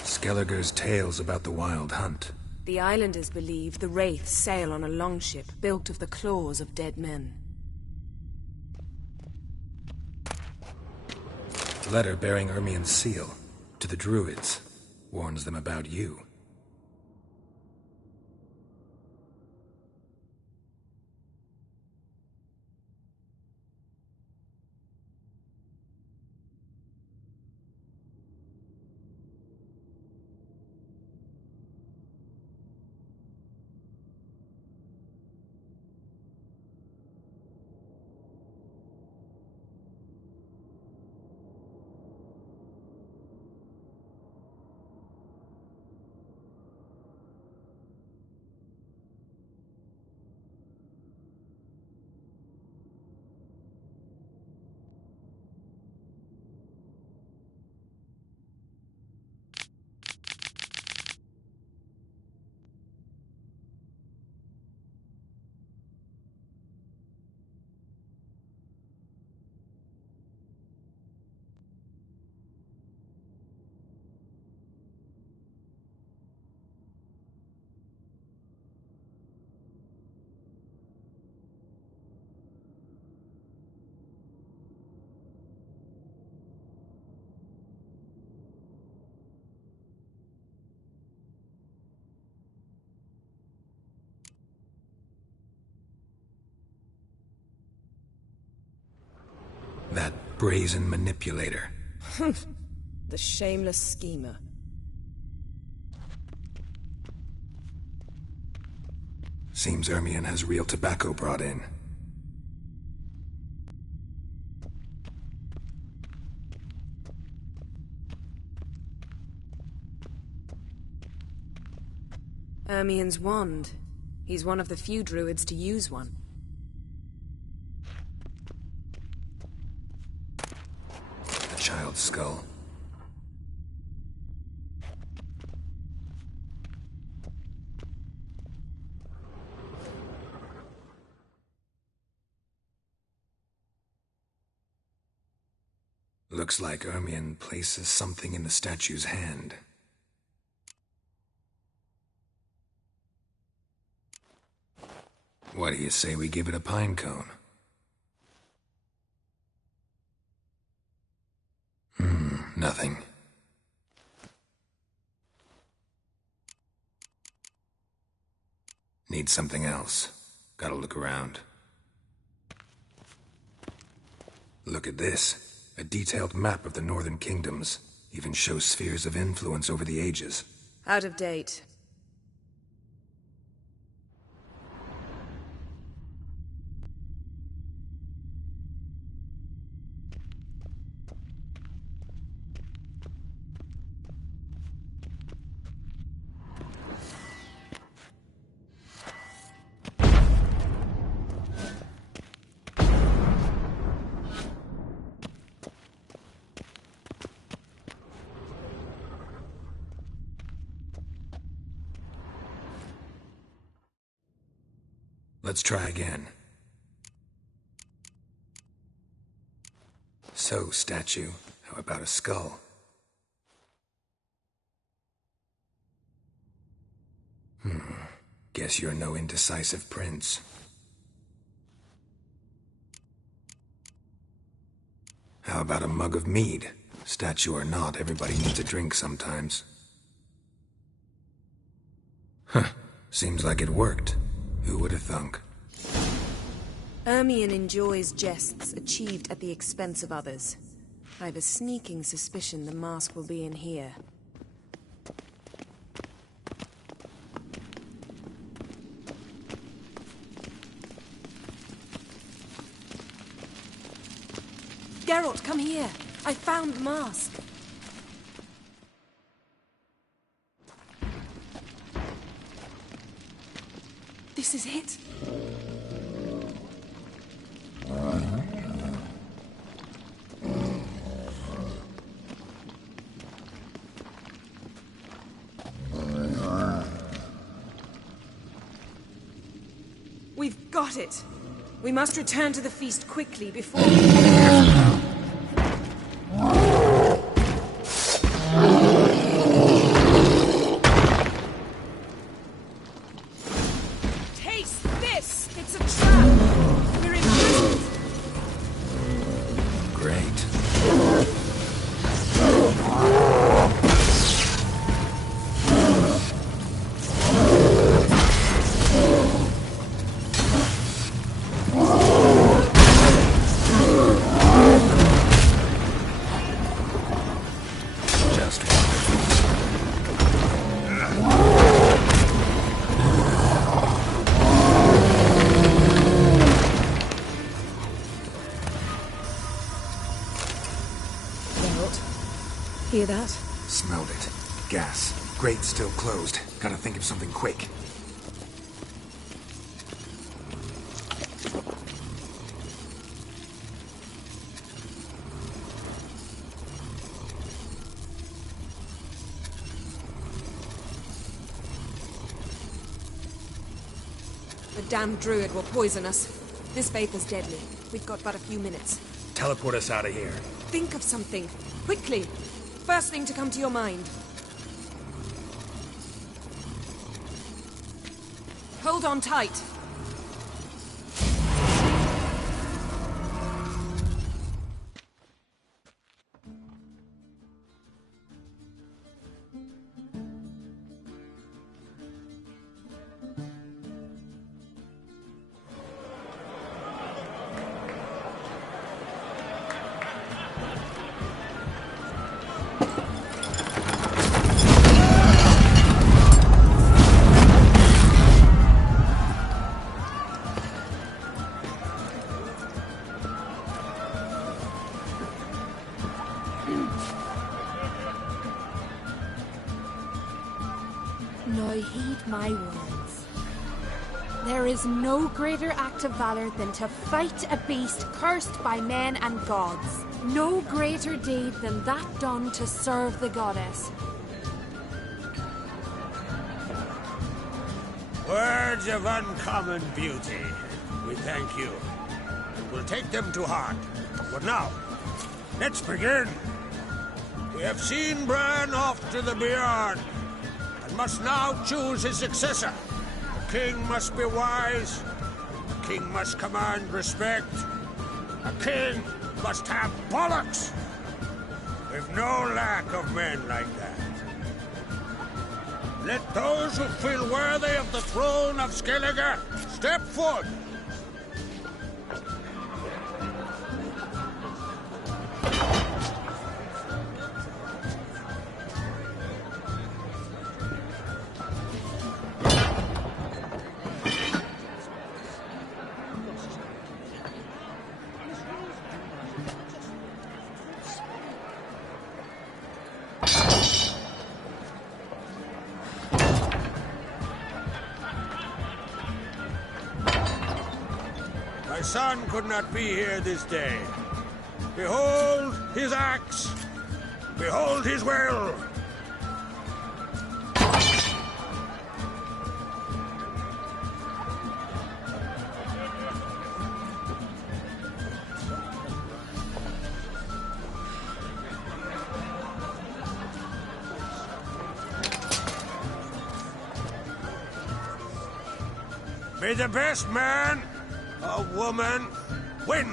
Skelliger's tales about the wild hunt. The islanders believe the wraiths sail on a longship built of the claws of dead men. Letter bearing Ermion's seal to the druids. Warns them about you. That brazen manipulator. The shameless schemer. Seems Ermion has real tobacco brought in. Ermion's wand. He's one of the few druids to use one. A child's skull. Looks like Ermion places something in the statue's hand. What do you say we give it a pine cone? Nothing. Need something else. Gotta look around. Look at this. A detailed map of the northern kingdoms. Even shows spheres of influence over the ages. Out of date. Let's try again. So, statue, how about a skull? Guess you're no indecisive prince. How about a mug of mead? Statue or not, everybody needs a drink sometimes. Huh. Seems like it worked. Who would have thunk? Ermion enjoys jests achieved at the expense of others. I've a sneaking suspicion the mask will be in here. Geralt, come here. I found the mask. This is it. We've got it. We must return to the feast quickly before... Taste this! It's a trap! We're in prison! Great. Hear that? Smelled it. Gas. Grate's still closed. Gotta think of something quick. The damned druid will poison us. This vapor's deadly. We've got but a few minutes. Teleport us out of here. Think of something. Quickly. First thing to come to your mind. Hold on tight. Now heed my words. There is no greater act of valor than to fight a beast cursed by men and gods. No greater deed than that done to serve the goddess. Words of uncommon beauty. We thank you. We'll take them to heart. But now, let's begin. We have seen Bran off to the beyond, and must now choose his successor. The king must be wise. The king must command respect. A king must have bollocks. We've no lack of men like that. Let those who feel worthy of the throne of Skellige step forward. My son could not be here this day. Behold his axe. Behold his will. May the best man or woman win.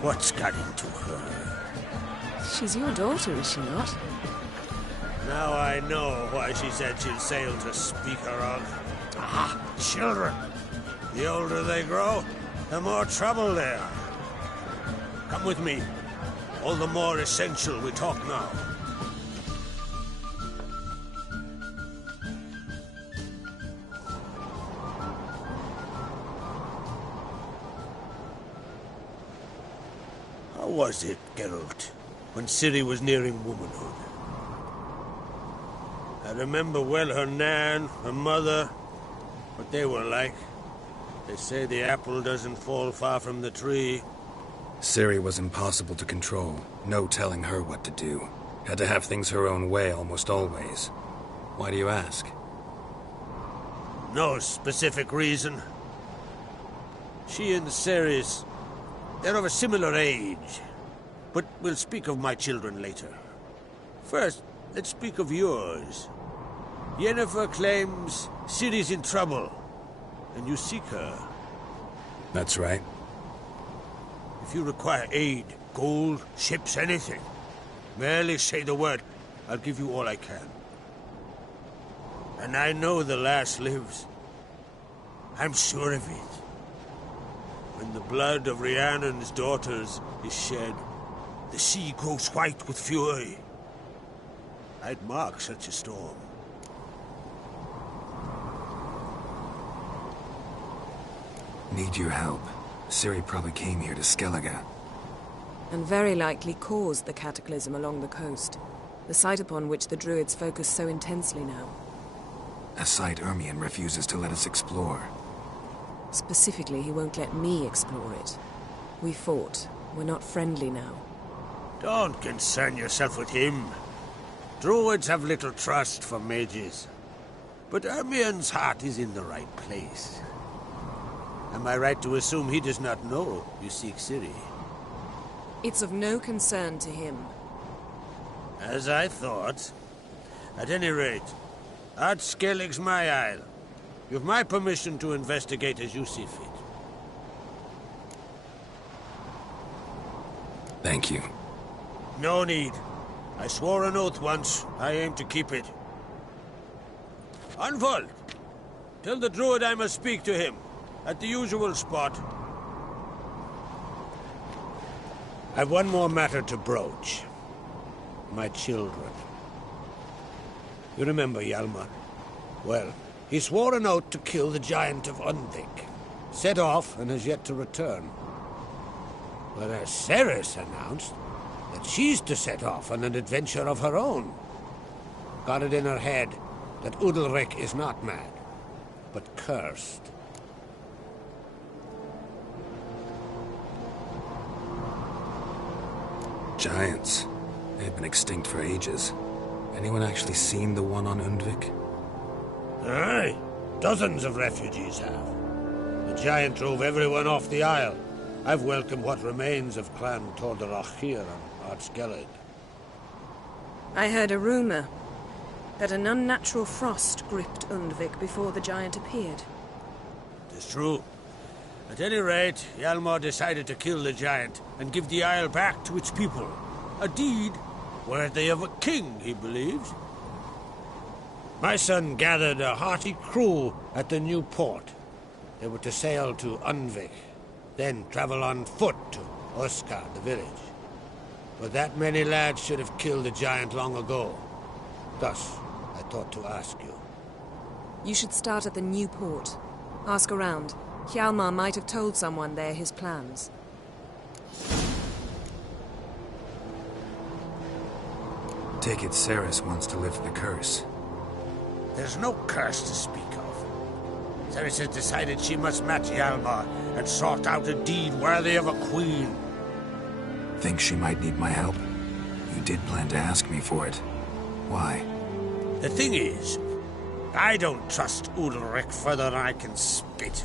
What's got into her? She's your daughter, is she not? Now I know why she said she'd sail to speak her of. Ah, children. The older they grow, the more trouble they are. Come with me. All the more essential we talk now. How was it, Geralt, when Ciri was nearing womanhood? I remember well her nan, her mother, what they were like. They say the apple doesn't fall far from the tree. Ciri was impossible to control. No telling her what to do. Had to have things her own way almost always. Why do you ask? No specific reason. She and Ceres, they're of a similar age. But we'll speak of my children later. First, let's speak of yours. Yennefer claims Ciri's in trouble, and you seek her. That's right. If you require aid, gold, ships, anything, merely say the word. I'll give you all I can. And I know the lass lives. I'm sure of it. When the blood of Rhiannon's daughters is shed, the sea grows white with fury. I'd mark such a storm. Need your help. Ciri probably came here to Skellige. And very likely caused the cataclysm along the coast, the site upon which the Druids focus so intensely now. A site Ermion refuses to let us explore. Specifically, he won't let me explore it. We fought. We're not friendly now. Don't concern yourself with him. Druids have little trust for mages. But Ermion's heart is in the right place. Am I right to assume he does not know you seek Ciri? It's of no concern to him. As I thought. At any rate, Ard Skellig's my isle. You've my permission to investigate as you see fit. Thank you. No need. I swore an oath once. I aim to keep it. Unfold! Tell the druid I must speak to him. At the usual spot. I've one more matter to broach. My children. You remember Hjalmar? Well, he swore an oath to kill the giant of Undvik. Set off and has yet to return. Whereas Ceres announced that she's to set off on an adventure of her own. Got it in her head that Udalric is not mad, but cursed. Giants. They've been extinct for ages. Anyone actually seen the one on Undvik? Aye. Dozens of refugees have. The giant drove everyone off the isle. I've welcomed what remains of Clan Tordarach here on Ard Skellig. I heard a rumor that an unnatural frost gripped Undvik before the giant appeared. It's true. At any rate, Hjalmar decided to kill the giant and give the isle back to its people. A deed worthy of a king, he believes. My son gathered a hearty crew at the new port. They were to sail to Undvik, then travel on foot to Oskar, the village. But that many lads should have killed the giant long ago. Thus, I thought to ask you. You should start at the new port. Ask around. Hjalmar might have told someone there his plans. Take it Ceres wants to lift the curse. There's no curse to speak of. Ceres has decided she must match Hjalmar and sought out a deed worthy of a queen. Think she might need my help? You did plan to ask me for it. Why? The thing is, I don't trust Udalric further than I can spit.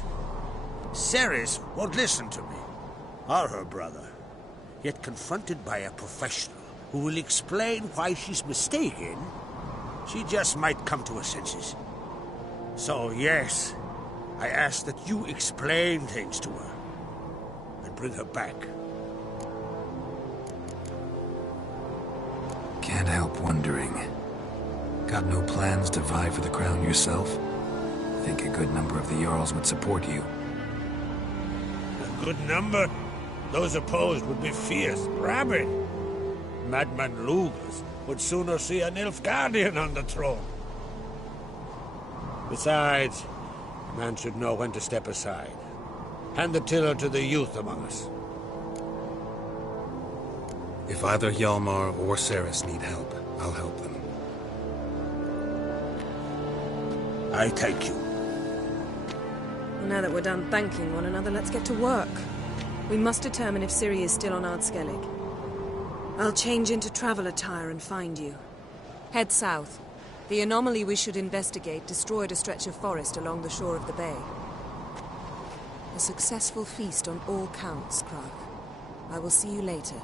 Ceres won't listen to me, or her brother. yet confronted by a professional who will explain why she's mistaken, she just might come to her senses. So, yes, I ask that you explain things to her and bring her back. Can't help wondering. Got no plans to vie for the crown yourself? Think a good number of the Jarls would support you. A good number? Those opposed would be fierce, rabid. Madman Lugas would sooner see an Nilfgaardian on the throne. Besides, a man should know when to step aside. Hand the tiller to the youth among us. If either Hjalmar or Cerys need help, I'll help them. I thank you. Well, now that we're done thanking one another, let's get to work. We must determine if Ciri is still on Ard Skellig. I'll change into travel attire and find you. Head south. The anomaly we should investigate destroyed a stretch of forest along the shore of the bay. A successful feast on all counts, Krag. I will see you later.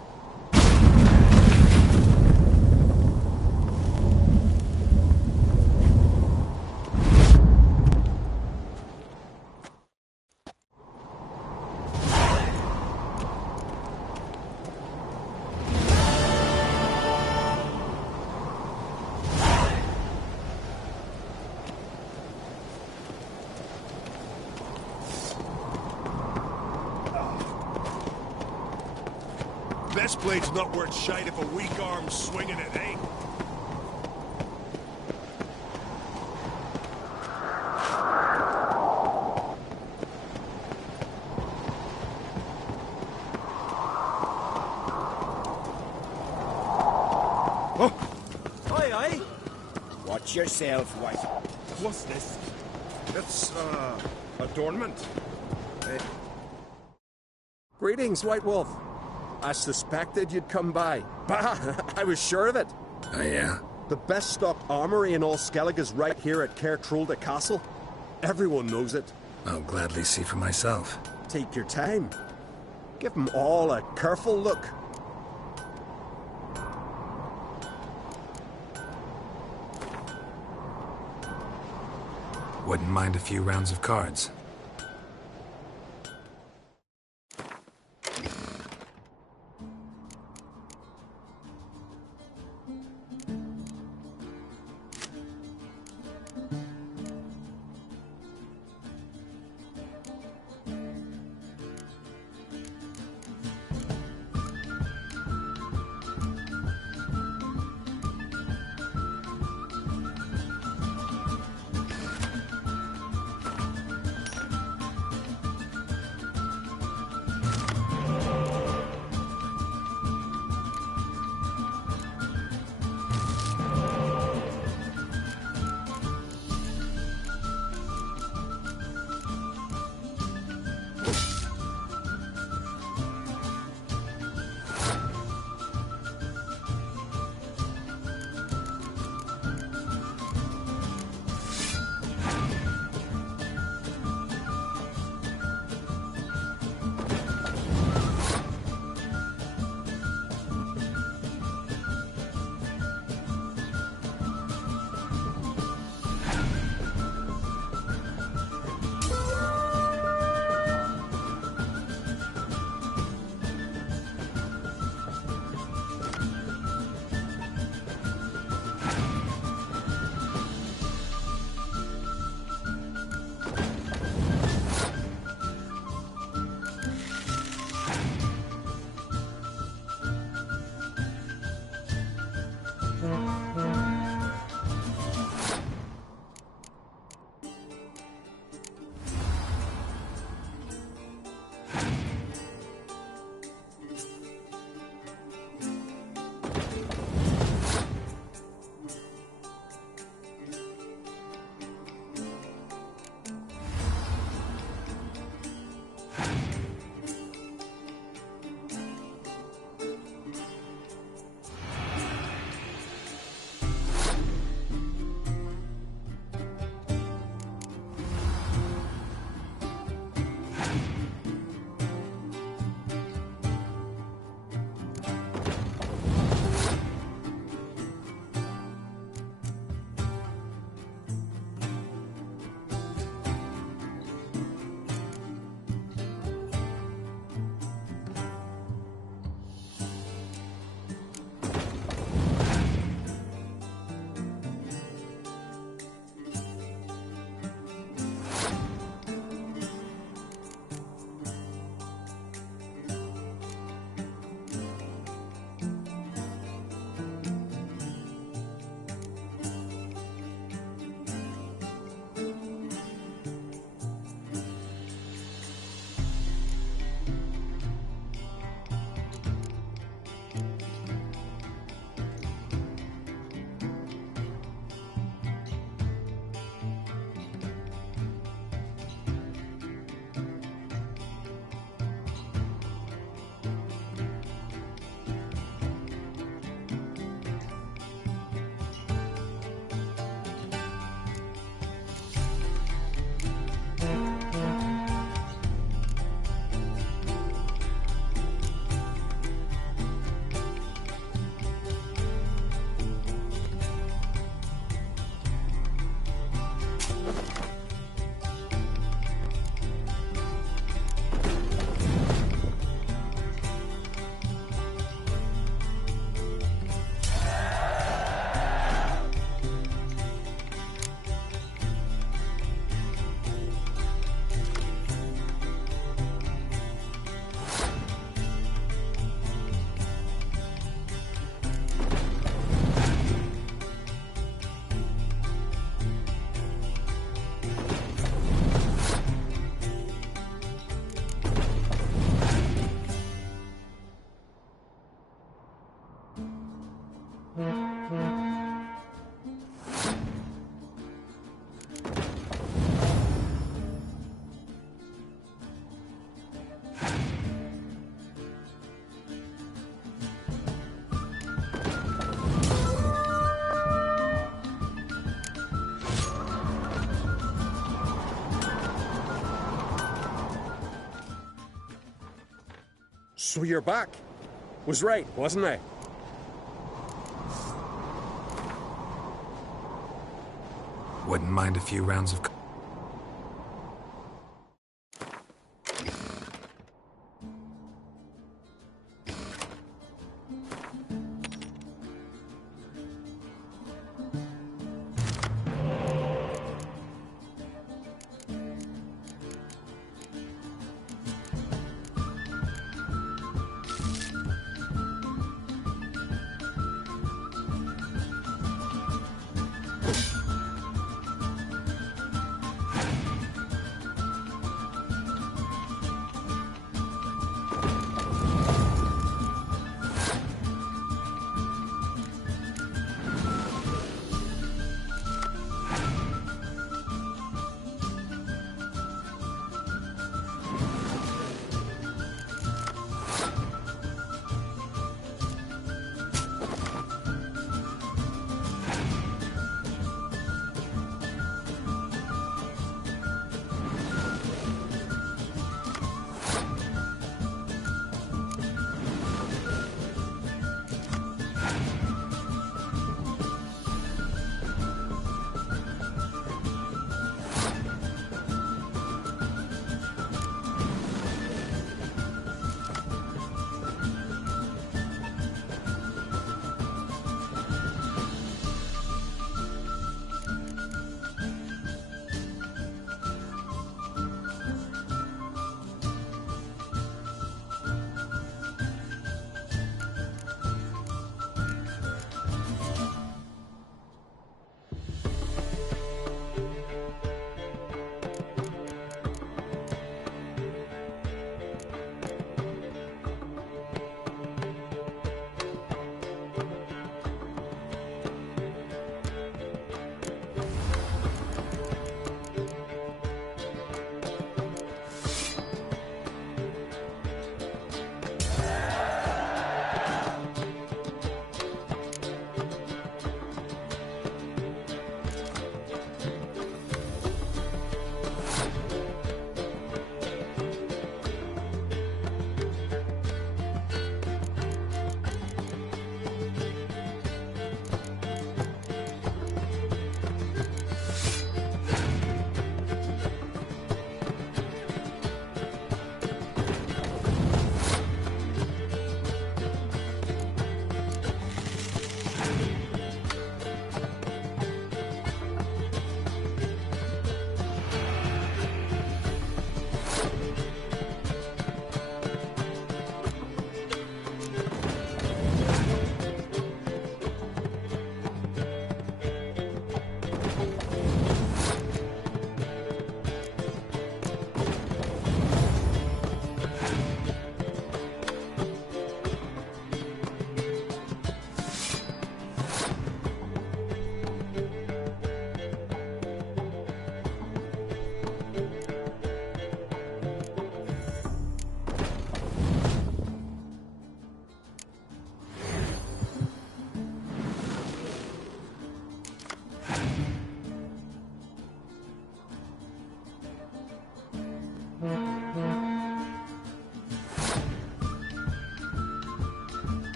Best blade's not worth shite if a weak arm's swinging it, eh? Oh! Aye, aye! Watch yourself, wife. What's this? It's, adornment. Greetings, White Wolf. I suspected you'd come by. Bah! I was sure of it. Oh, yeah? The best stocked armory in all Skellig is right here at Caer Trulda Castle. Everyone knows it. I'll gladly see for myself. Take your time. Give them all a careful look. Wouldn't mind a few rounds of cards. So you're back. Was right, wasn't I? Wouldn't mind a few rounds of...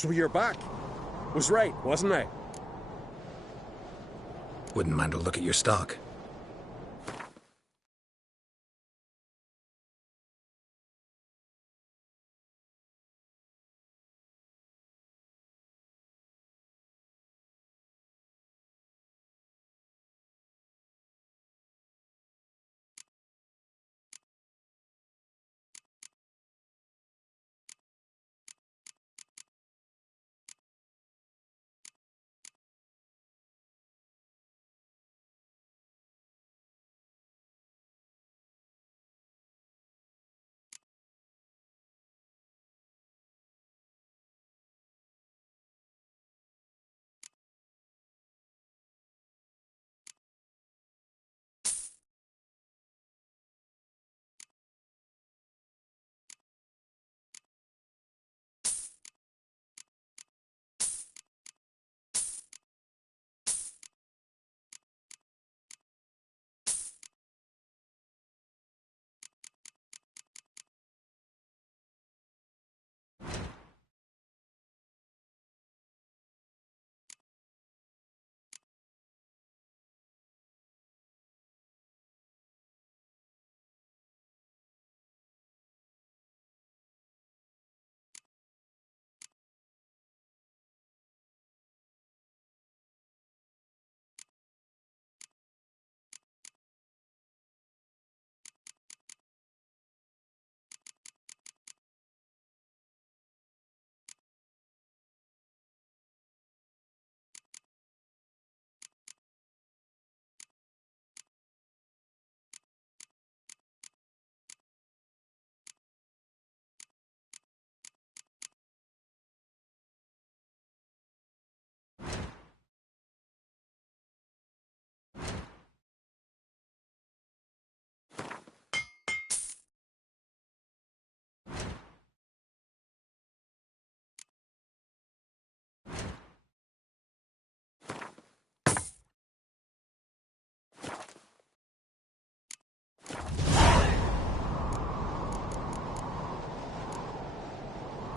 So you're back. Was right, wasn't I? Wouldn't mind a look at your stock.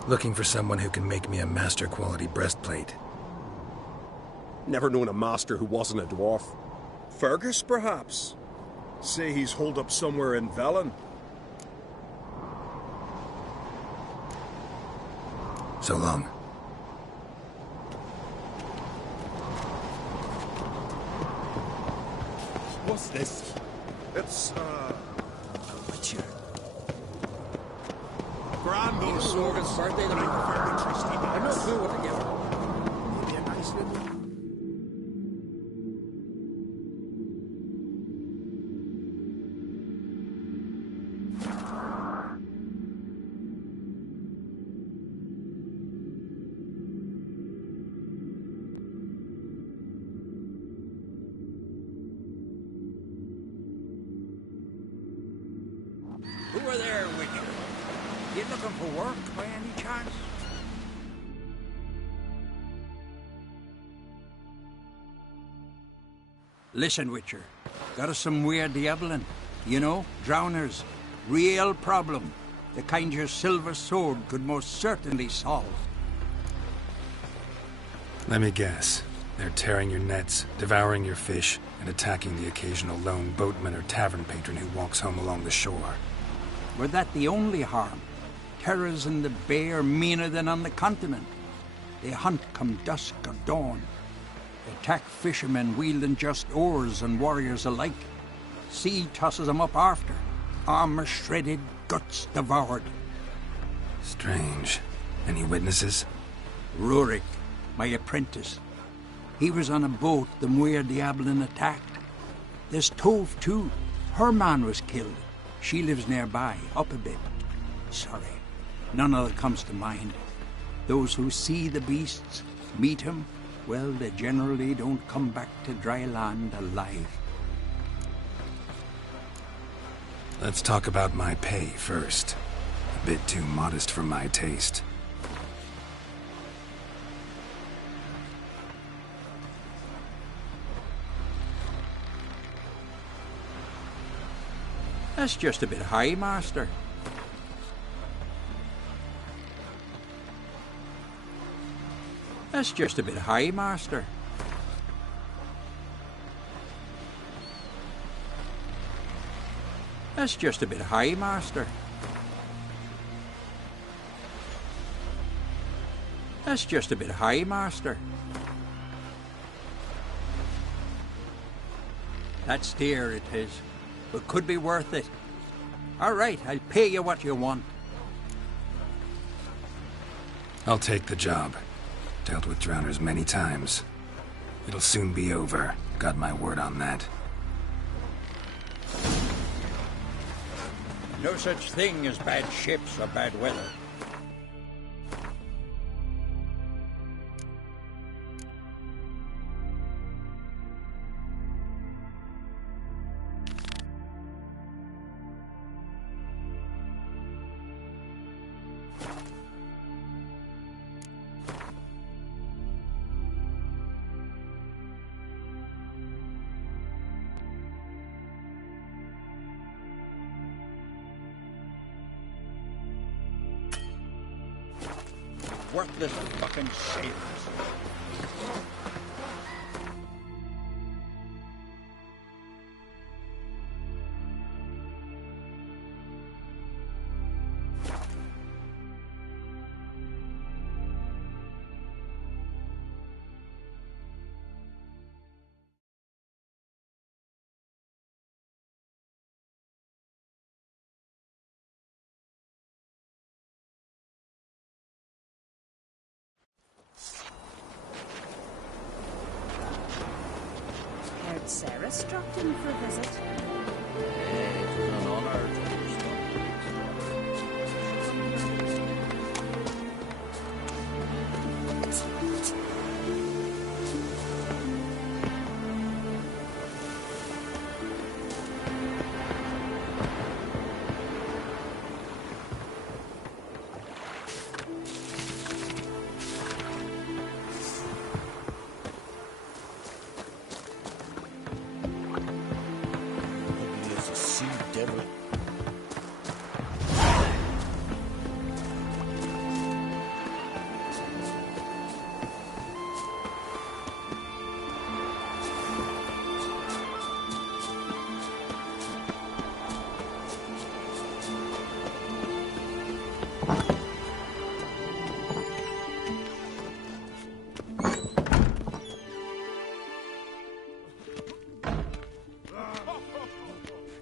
Looking for someone who can make me a master-quality breastplate. Never known a master who wasn't a dwarf. Fergus, perhaps? Say he's holed up somewhere in Velen. So long. What's this? It's, a witcher. Granville Sorgan's birthday tonight. I've no clue what to give her. Maybe a nice little... Who are there, Witcher? You looking for work by any chance? Listen, Witcher. Got us some weird diabling. You know, drowners. Real problem. The kind your silver sword could most certainly solve. Let me guess. They're tearing your nets, devouring your fish, and attacking the occasional lone boatman or tavern patron who walks home along the shore. Were that the only harm? Terrors in the bay are meaner than on the continent. They hunt come dusk or dawn. They attack fishermen wielding just oars and warriors alike. Sea tosses them up after. Armor shredded, guts devoured. Strange. Any witnesses? Rurik, my apprentice. He was on a boat the Muir Diablin attacked. There's Tove, too. Her man was killed. She lives nearby, up a bit. Sorry, none of it comes to mind. Those who see the beasts, meet him, well, they generally don't come back to dry land alive. Let's talk about my pay first. A bit too modest for my taste. That's just a bit high, Master. That's just a bit high, master. That's just a bit high, master. That's just a bit high, master. That's dear, it is, but could be worth it. All right, I'll pay you what you want. I'll take the job. Dealt with drowners many times. It'll soon be over. Got my word on that. No such thing as bad ships or bad weather. Worthless fucking sailors. Heard Sarah dropped in for a visit. It was an honor to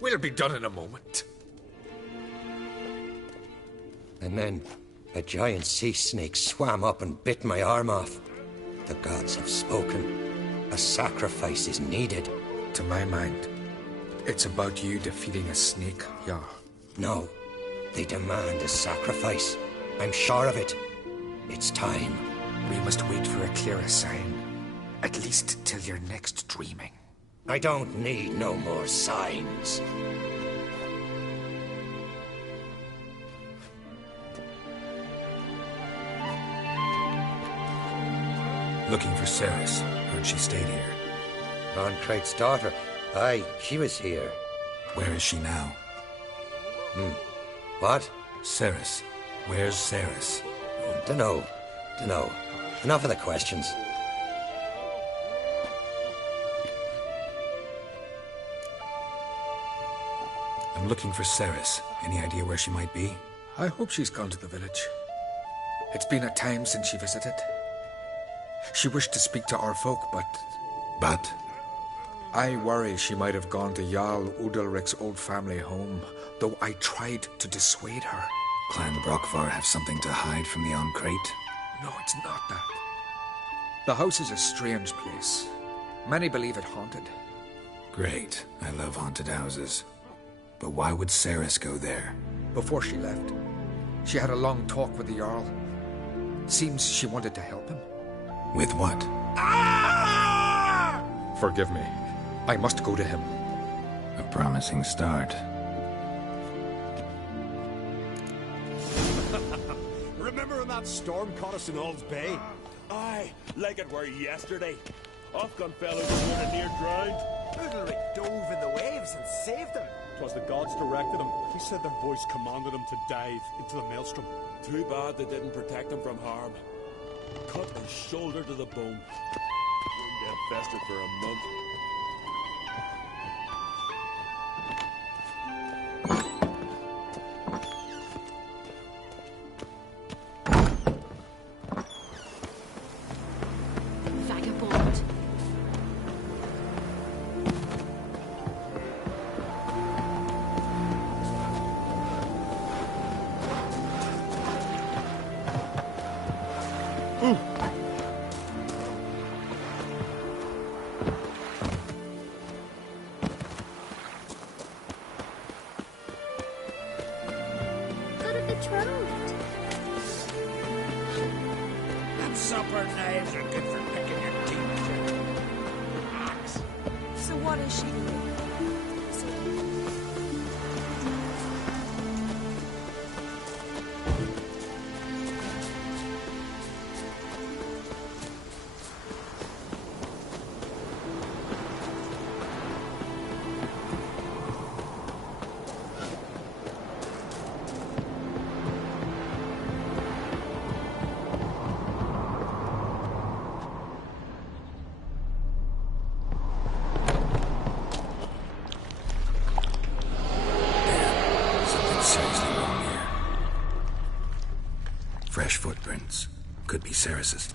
We'll be done in a moment. And then a giant sea snake swam up and bit my arm off. The gods have spoken. A sacrifice is needed. To my mind, it's about you defeating a snake, Jarl. No, they demand a sacrifice. I'm sure of it. It's time. We must wait for a clearer sign. At least till your next dreaming. I don't need no more signs. Looking for Ceres. Heard she stayed here. Loncrate's daughter. Aye, she was here. Where is she now? What? Ceres. Where's Ceres? Dunno. Enough of the questions. I'm looking for Ceres. Any idea where she might be? I hope she's gone to the village. It's been a time since she visited. She wished to speak to our folk, but... But? I worry she might have gone to Jarl Udalric's old family home, though I tried to dissuade her. Clan Brockvar have something to hide from the Oncrate? No, it's not that. The house is a strange place. Many believe it haunted. Great. I love haunted houses. But why would Ceres go there? Before she left, she had a long talk with the Jarl. Seems she wanted to help him. With what? Forgive me. I must go to him. A promising start. Remember when that storm caught us in Ald's Bay? Aye, like it were yesterday. Off-gun fellows were near drowned. Udalric dove in the waves and saved them. 'Twas the gods directed them. He said their voice commanded them to dive into the maelstrom. Too bad they didn't protect them from harm. Cut his shoulder to the bone. Wouldn't get festered for a month. Vagabond. Got a betrothed. Them supper knives are good for picking your teeth. Axe. So what is she doing? Something seriously wrong here. Fresh footprints. Could be Ceres's.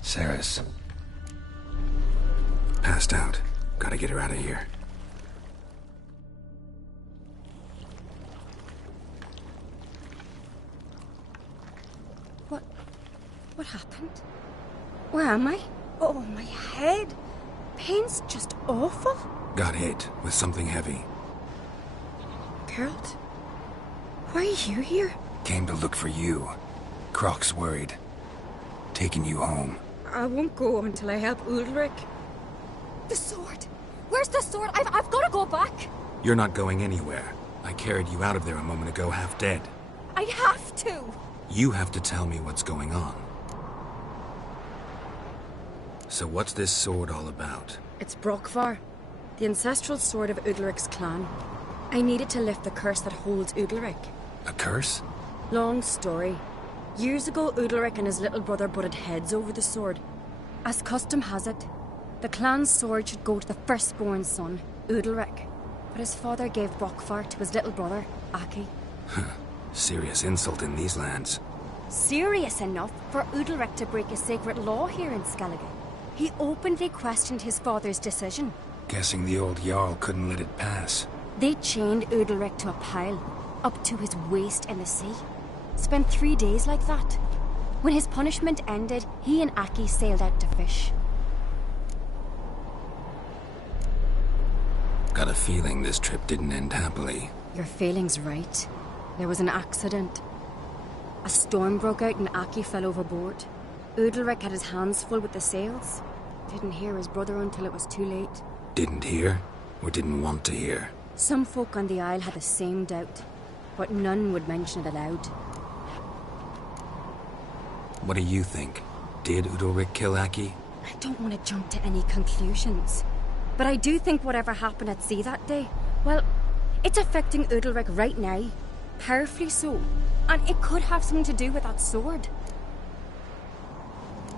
Ceres. Passed out. Gotta get her out of here. What happened? Where am I? Oh, my head. Pain's just awful. Got hit with something heavy. Geralt, why are you here? Came to look for you. Croc's worried. Taking you home. I won't go until I help Ulrich. The sword! Where's the sword? I've got to go back! You're not going anywhere. I carried you out of there a moment ago, half dead. I have to! You have to tell me what's going on. So what's this sword all about? It's Brokvar, the ancestral sword of Udalric's clan. I needed to lift the curse that holds Udalric. A curse? Long story. Years ago, Udalric and his little brother butted heads over the sword. As custom has it, the clan's sword should go to the firstborn son, Udalric. But his father gave Brokvar to his little brother, Aki. Serious insult in these lands. Serious enough for Udalric to break a sacred law here in Skellige. He openly questioned his father's decision. Guessing the old Jarl couldn't let it pass. They chained Udalric to a pile, up to his waist in the sea. Spent 3 days like that. When his punishment ended, he and Aki sailed out to fish. Got a feeling this trip didn't end happily. Your feeling's right. There was an accident. A storm broke out and Aki fell overboard. Udalric had his hands full with the sails. Didn't hear his brother until it was too late. Didn't hear? Or didn't want to hear? Some folk on the Isle had the same doubt, but none would mention it aloud. What do you think? Did Udalric kill Aki? I don't want to jump to any conclusions, but I do think whatever happened at sea that day, well, it's affecting Udalric right now. Powerfully so. And it could have something to do with that sword.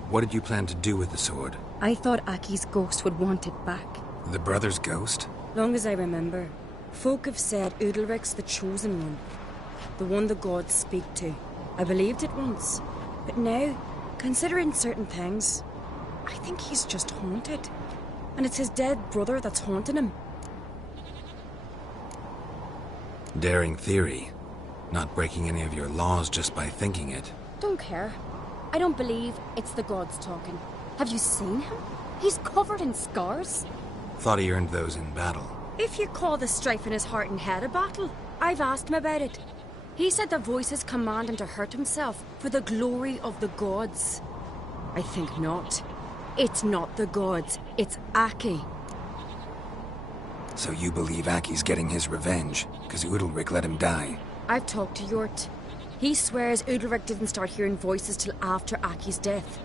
What did you plan to do with the sword? I thought Aki's ghost would want it back. The brother's ghost? Long as I remember, folk have said Udalric's the chosen one. The one the gods speak to. I believed it once. But now, considering certain things, I think he's just haunted. And it's his dead brother that's haunting him. Daring theory. Not breaking any of your laws just by thinking it. Don't care. I don't believe it's the gods talking. Have you seen him? He's covered in scars. Thought he earned those in battle. If you call the strife in his heart and head a battle, I've asked him about it. He said the voices command him to hurt himself for the glory of the gods. I think not. It's not the gods, it's Aki. So you believe Aki's getting his revenge, because Udalric let him die? I've talked to Yort. He swears Udalric didn't start hearing voices till after Aki's death.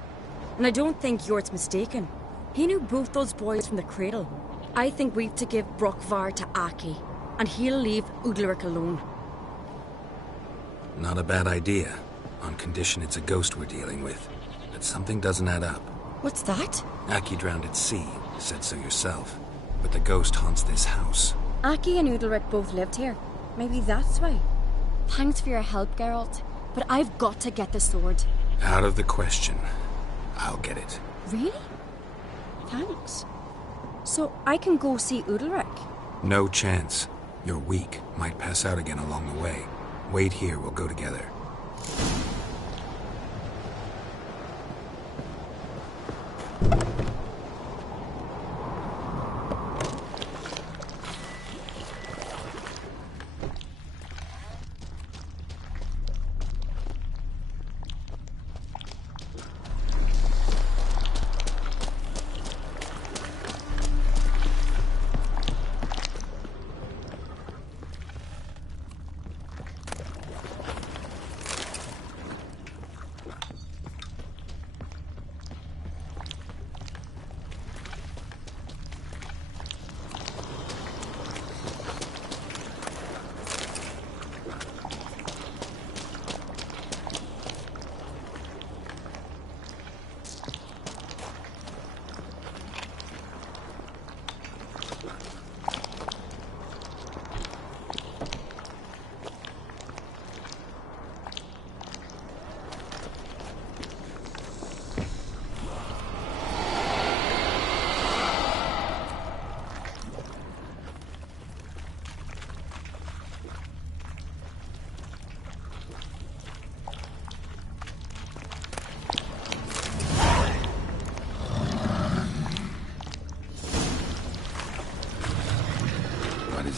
And I don't think Yort's mistaken. He knew both those boys from the cradle. I think we've to give Brokvar to Aki, and he'll leave Udalric alone. Not a bad idea, on condition it's a ghost we're dealing with. But something doesn't add up. What's that? Aki drowned at sea, said so yourself. But the ghost haunts this house. Aki and Udalric both lived here. Maybe that's why. Thanks for your help, Geralt. But I've got to get the sword. Out of the question. I'll get it. Really? Thanks. So I can go see Udalric? No chance. You're weak. Might pass out again along the way. Wait here, we'll go together.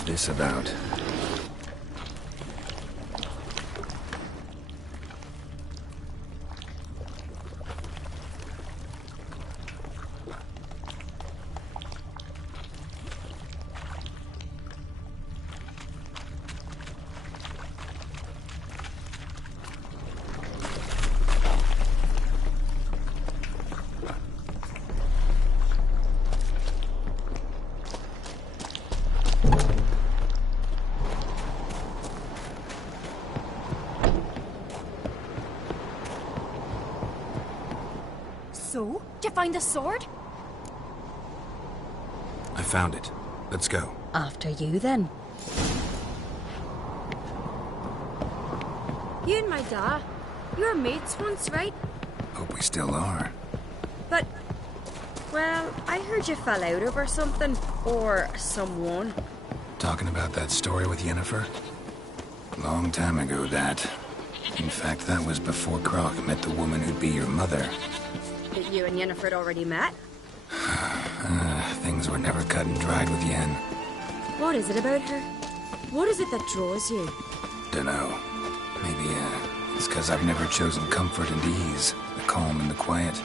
This about? So, did you find the sword? I found it. Let's go. After you, then. You and my dad, you were mates once, right? Hope we still are. But, well, I heard you fell out over something. Or someone. Talking about that story with Yennefer? Long time ago, that. In fact, that was before Croc met the woman who'd be your mother. That you and Yennefer had already met? Things were never cut and dried with Yen. What is it about her? What is it that draws you? Dunno. Maybe, it's because I've never chosen comfort and ease, the calm and the quiet.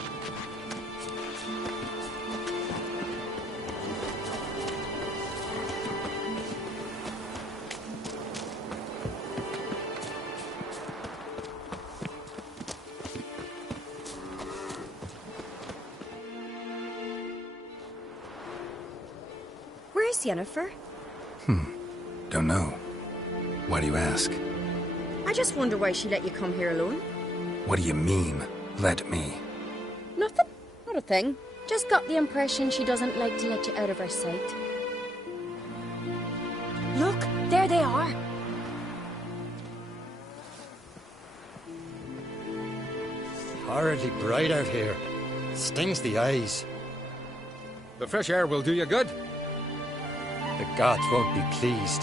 Where's Yennefer? Don't know. Why do you ask? I just wonder why she let you come here alone. What do you mean, let me? Nothing. Not a thing. Just got the impression she doesn't like to let you out of her sight. Look, there they are. Horridly bright out here. Stings the eyes. The fresh air will do you good. The gods won't be pleased.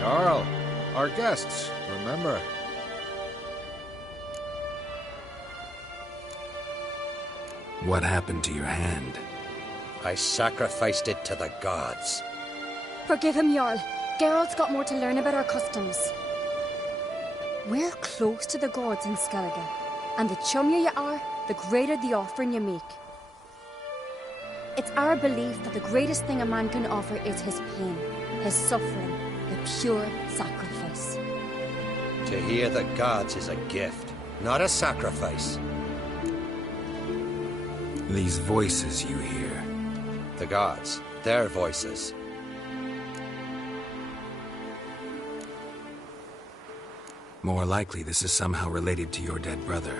Jarl, our guests, remember. What happened to your hand? I sacrificed it to the gods. Forgive him, Jarl. Geralt's got more to learn about our customs. We're close to the gods in Skellige. And the chummier you are, the greater the offering you make. It's our belief that the greatest thing a man can offer is his pain, his suffering, the pure sacrifice. To hear the gods is a gift, not a sacrifice. These voices you hear. The gods, their voices. More likely this is somehow related to your dead brother.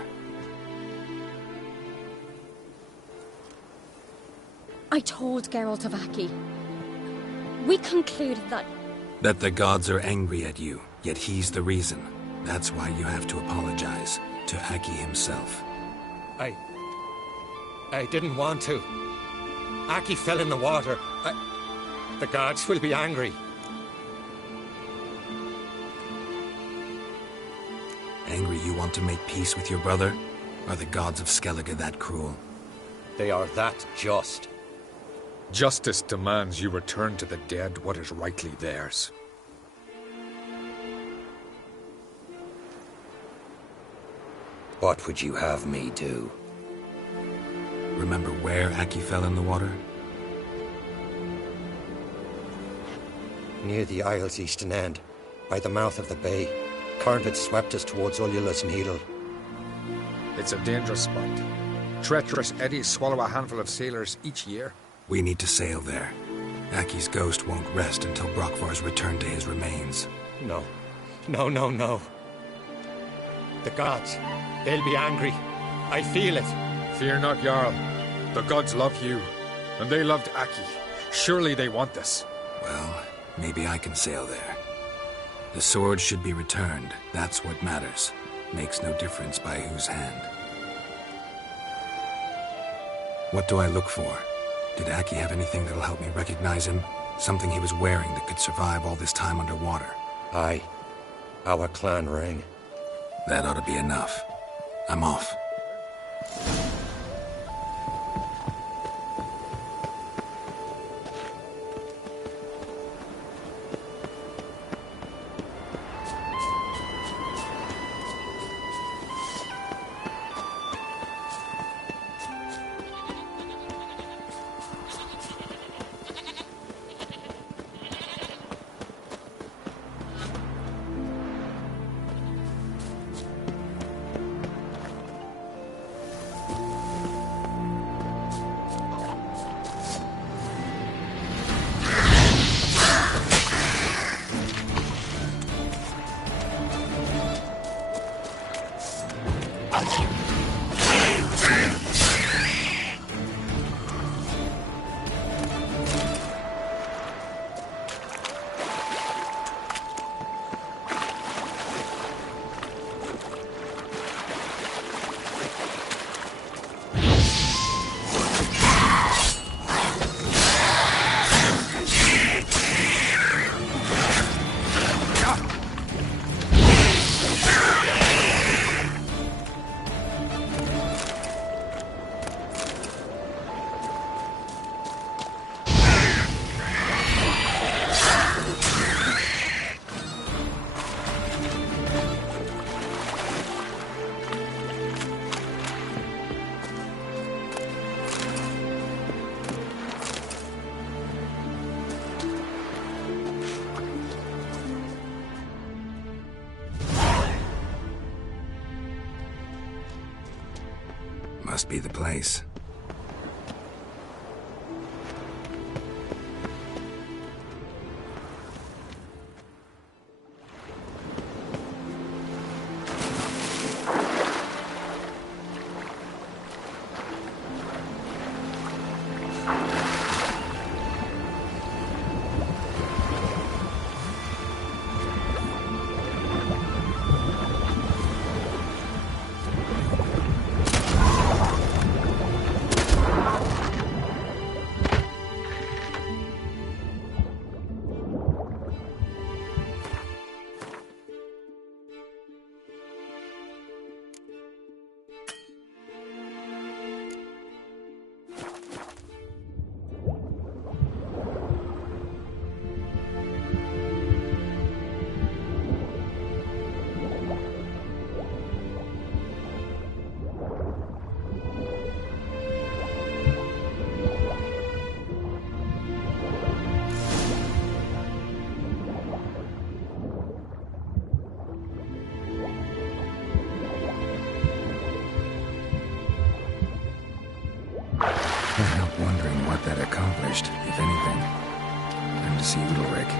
I told Geralt of Aki. We concluded that... That the gods are angry at you, yet he's the reason. That's why you have to apologize to Aki himself. I didn't want to. Aki fell in the water. The gods will be angry. Angry you want to make peace with your brother? Are the gods of Skellige that cruel? They are that just. Justice demands you return to the dead what is rightly theirs. What would you have me do? Remember where Aki fell in the water? Near the Isle's eastern end, by the mouth of the bay. Current had swept us towards Ullula's Needle. It's a dangerous spot. Treacherous eddies swallow a handful of sailors each year. We need to sail there. Aki's ghost won't rest until Brokvar's returned to his remains. No. No. The gods, they'll be angry. I feel it. Fear not, Jarl. The gods love you, and they loved Aki. Surely they want this. Well, maybe I can sail there. The sword should be returned. That's what matters. Makes no difference by whose hand. What do I look for? Did Aki have anything that'll help me recognize him? Something he was wearing that could survive all this time underwater? Aye. Our clan ring. That ought to be enough. I'm off. Must be the place. wondering what that accomplished, if anything. Time to see Udalric.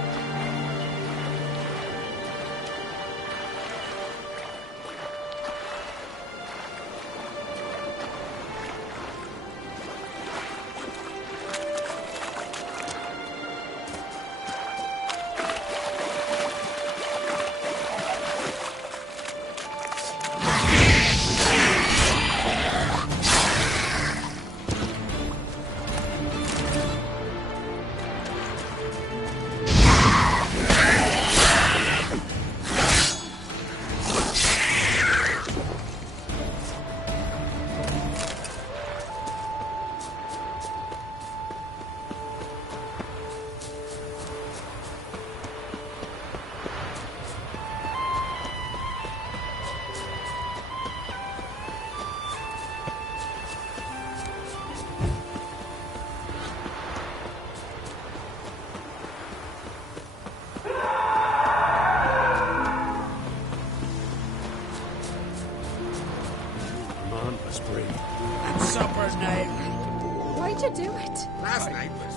Why'd you do it? Last night was...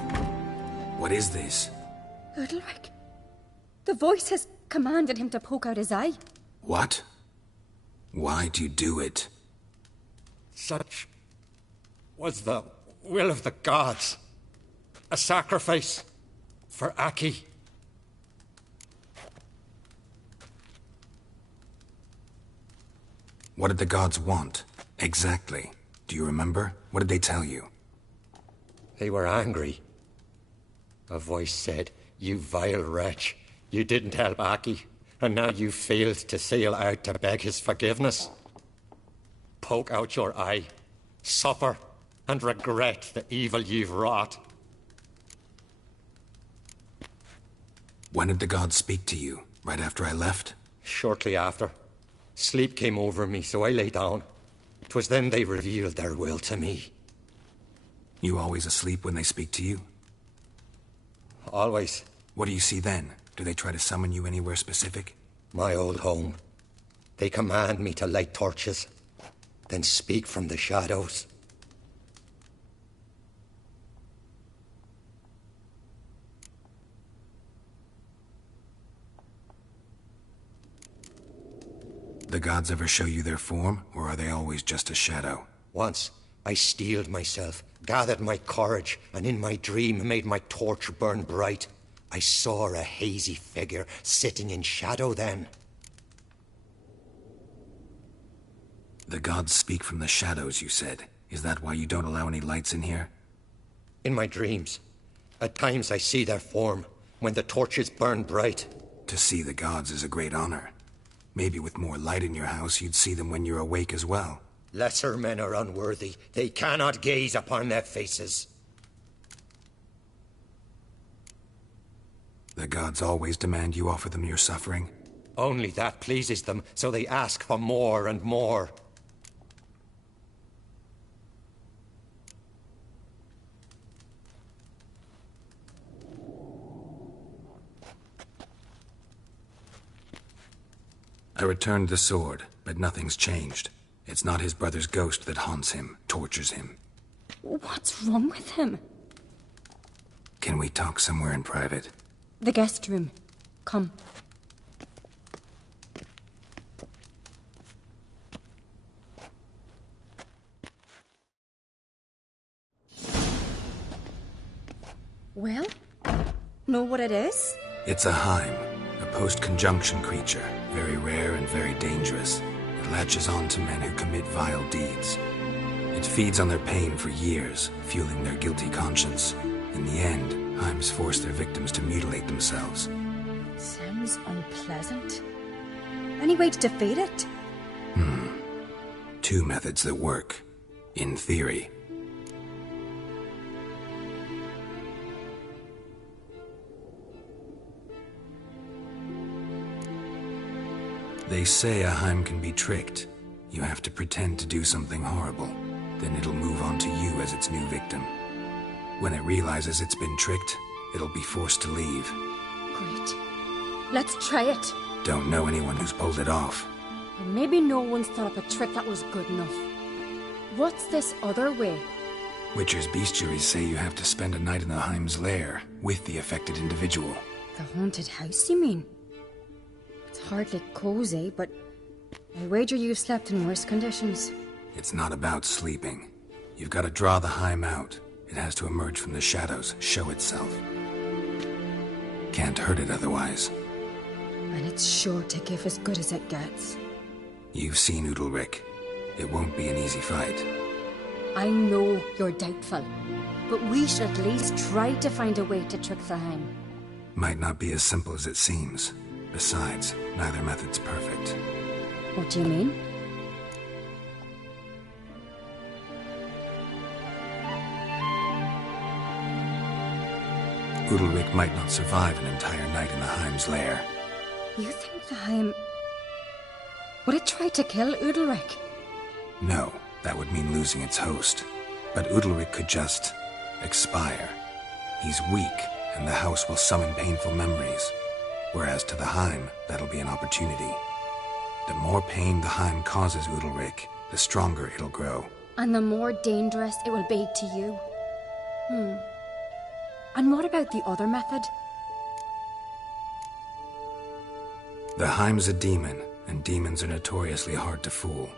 What is this? Udalric. The voice has commanded him to poke out his eye. What? Why'd you do it? Such was the will of the gods. A sacrifice for Aki. What did the gods want? Exactly. Do you remember? What did they tell you? They were angry. A voice said, "You vile wretch, you didn't help Aki, and now you failed to sail out to beg his forgiveness. Poke out your eye, suffer, and regret the evil you've wrought." When did the gods speak to you? Right after I left? Shortly after. Sleep came over me, so I lay down. 'Twas then they revealed their will to me. You always asleep when they speak to you? Always. What do you see then? Do they try to summon you anywhere specific? My old home. They command me to light torches, then speak from the shadows. The gods ever show you their form, or are they always just a shadow? Once, I steeled myself, gathered my courage, and in my dream made my torch burn bright. I saw a hazy figure sitting in shadow then. The gods speak from the shadows, you said. Is that why you don't allow any lights in here? In my dreams. At times I see their form, when the torches burn bright. To see the gods is a great honor. Maybe with more light in your house, you'd see them when you're awake as well. Lesser men are unworthy. They cannot gaze upon their faces. The gods always demand you offer them your suffering? Only that pleases them, so they ask for more and more. I returned the sword, but nothing's changed. It's not his brother's ghost that haunts him, tortures him. What's wrong with him? Can we talk somewhere in private? The guest room. Come. Well? Know what it is? It's a Heim, a post-conjunction creature, very rare and very dangerous. It latches on to men who commit vile deeds. It feeds on their pain for years, fueling their guilty conscience. In the end, Heims force their victims to mutilate themselves. Sounds unpleasant. Any way to defeat it? Two methods that work. In theory. They say a Heim can be tricked. You have to pretend to do something horrible. Then it'll move on to you as its new victim. When it realizes it's been tricked, it'll be forced to leave. Great. Let's try it. Don't know anyone who's pulled it off. Maybe no one's thought up a trick that was good enough. What's this other way? Witcher's bestiaries say you have to spend a night in the Heim's lair with the affected individual. The haunted house, you mean? It's hardly cozy, but I wager you've slept in worse conditions. It's not about sleeping. You've got to draw the Heim out. It has to emerge from the shadows, show itself. Can't hurt it otherwise. And it's sure to give as good as it gets. You've seen Udalric. It won't be an easy fight. I know you're doubtful, but we should at least try to find a way to trick the Heim. Might not be as simple as it seems. Besides, neither method's perfect. What do you mean? Udalric might not survive an entire night in the Heim's lair. You think the Heim... would it try to kill Udalric? No, that would mean losing its host. But Udalric could just... expire. He's weak, and the house will summon painful memories. Whereas to the Heim, that'll be an opportunity. The more pain the Heim causes Udalric, the stronger it'll grow. And the more dangerous it will be to you. And what about the other method? The Heim's a demon, and demons are notoriously hard to fool.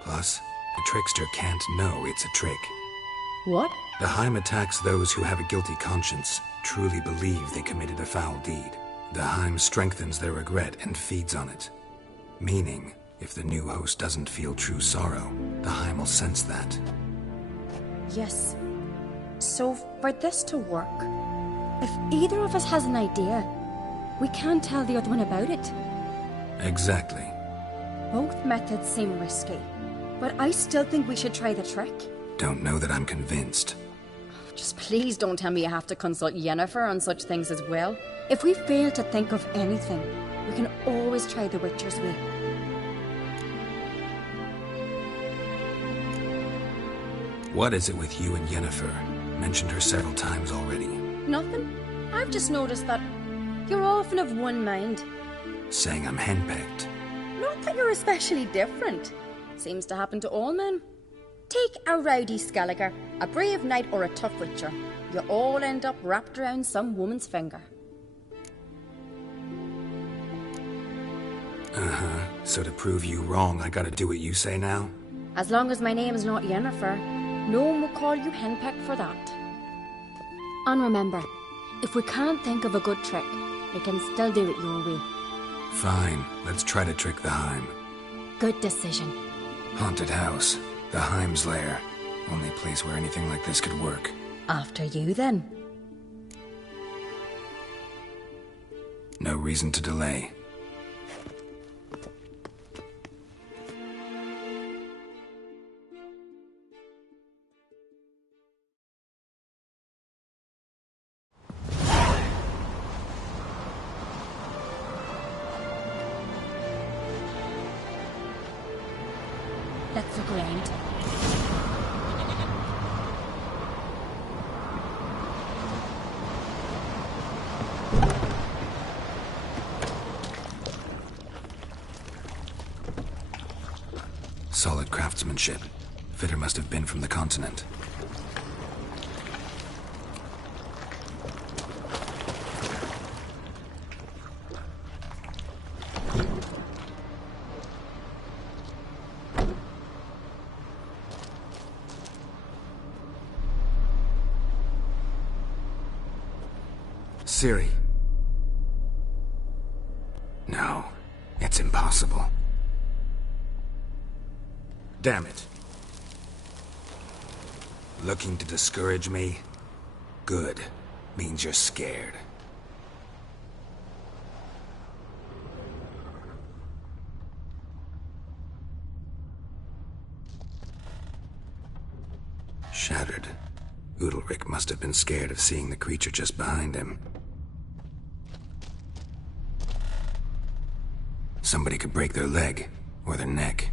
Plus, the trickster can't know it's a trick. What? The Heim attacks those who have a guilty conscience, truly believe they committed a foul deed. The Heim strengthens their regret and feeds on it. Meaning, if the new host doesn't feel true sorrow, the Heim will sense that. Yes. So, for this to work, if either of us has an idea, we can't tell the other one about it. Exactly. Both methods seem risky, but I still think we should try the trick. Don't know that I'm convinced. Just please don't tell me you have to consult Yennefer on such things as well. If we fail to think of anything, we can always try the Witcher's way. What is it with you and Yennefer? Mentioned her several times already. Nothing. I've just noticed that you're often of one mind. Saying I'm henpecked. Not that you're especially different. Seems to happen to all men. Take a rowdy Skelliger, a brave knight or a tough witcher. You all end up wrapped around some woman's finger. So to prove you wrong, I gotta do what you say now? As long as my name is not Yennefer, no one will call you henpecked for that. And remember, if we can't think of a good trick, we can still do it your way. Fine, let's try to trick the Heim. Good decision. Haunted house, the Heim's lair. Only place where anything like this could work. After you, then. No reason to delay. Let's look around. Solid craftsmanship. Fitter must have been from the continent. Ciri. No, it's impossible. Damn it. Looking to discourage me? Good. Means you're scared. Shattered. Udalric must have been scared of seeing the creature just behind him. Somebody could break their leg, or their neck.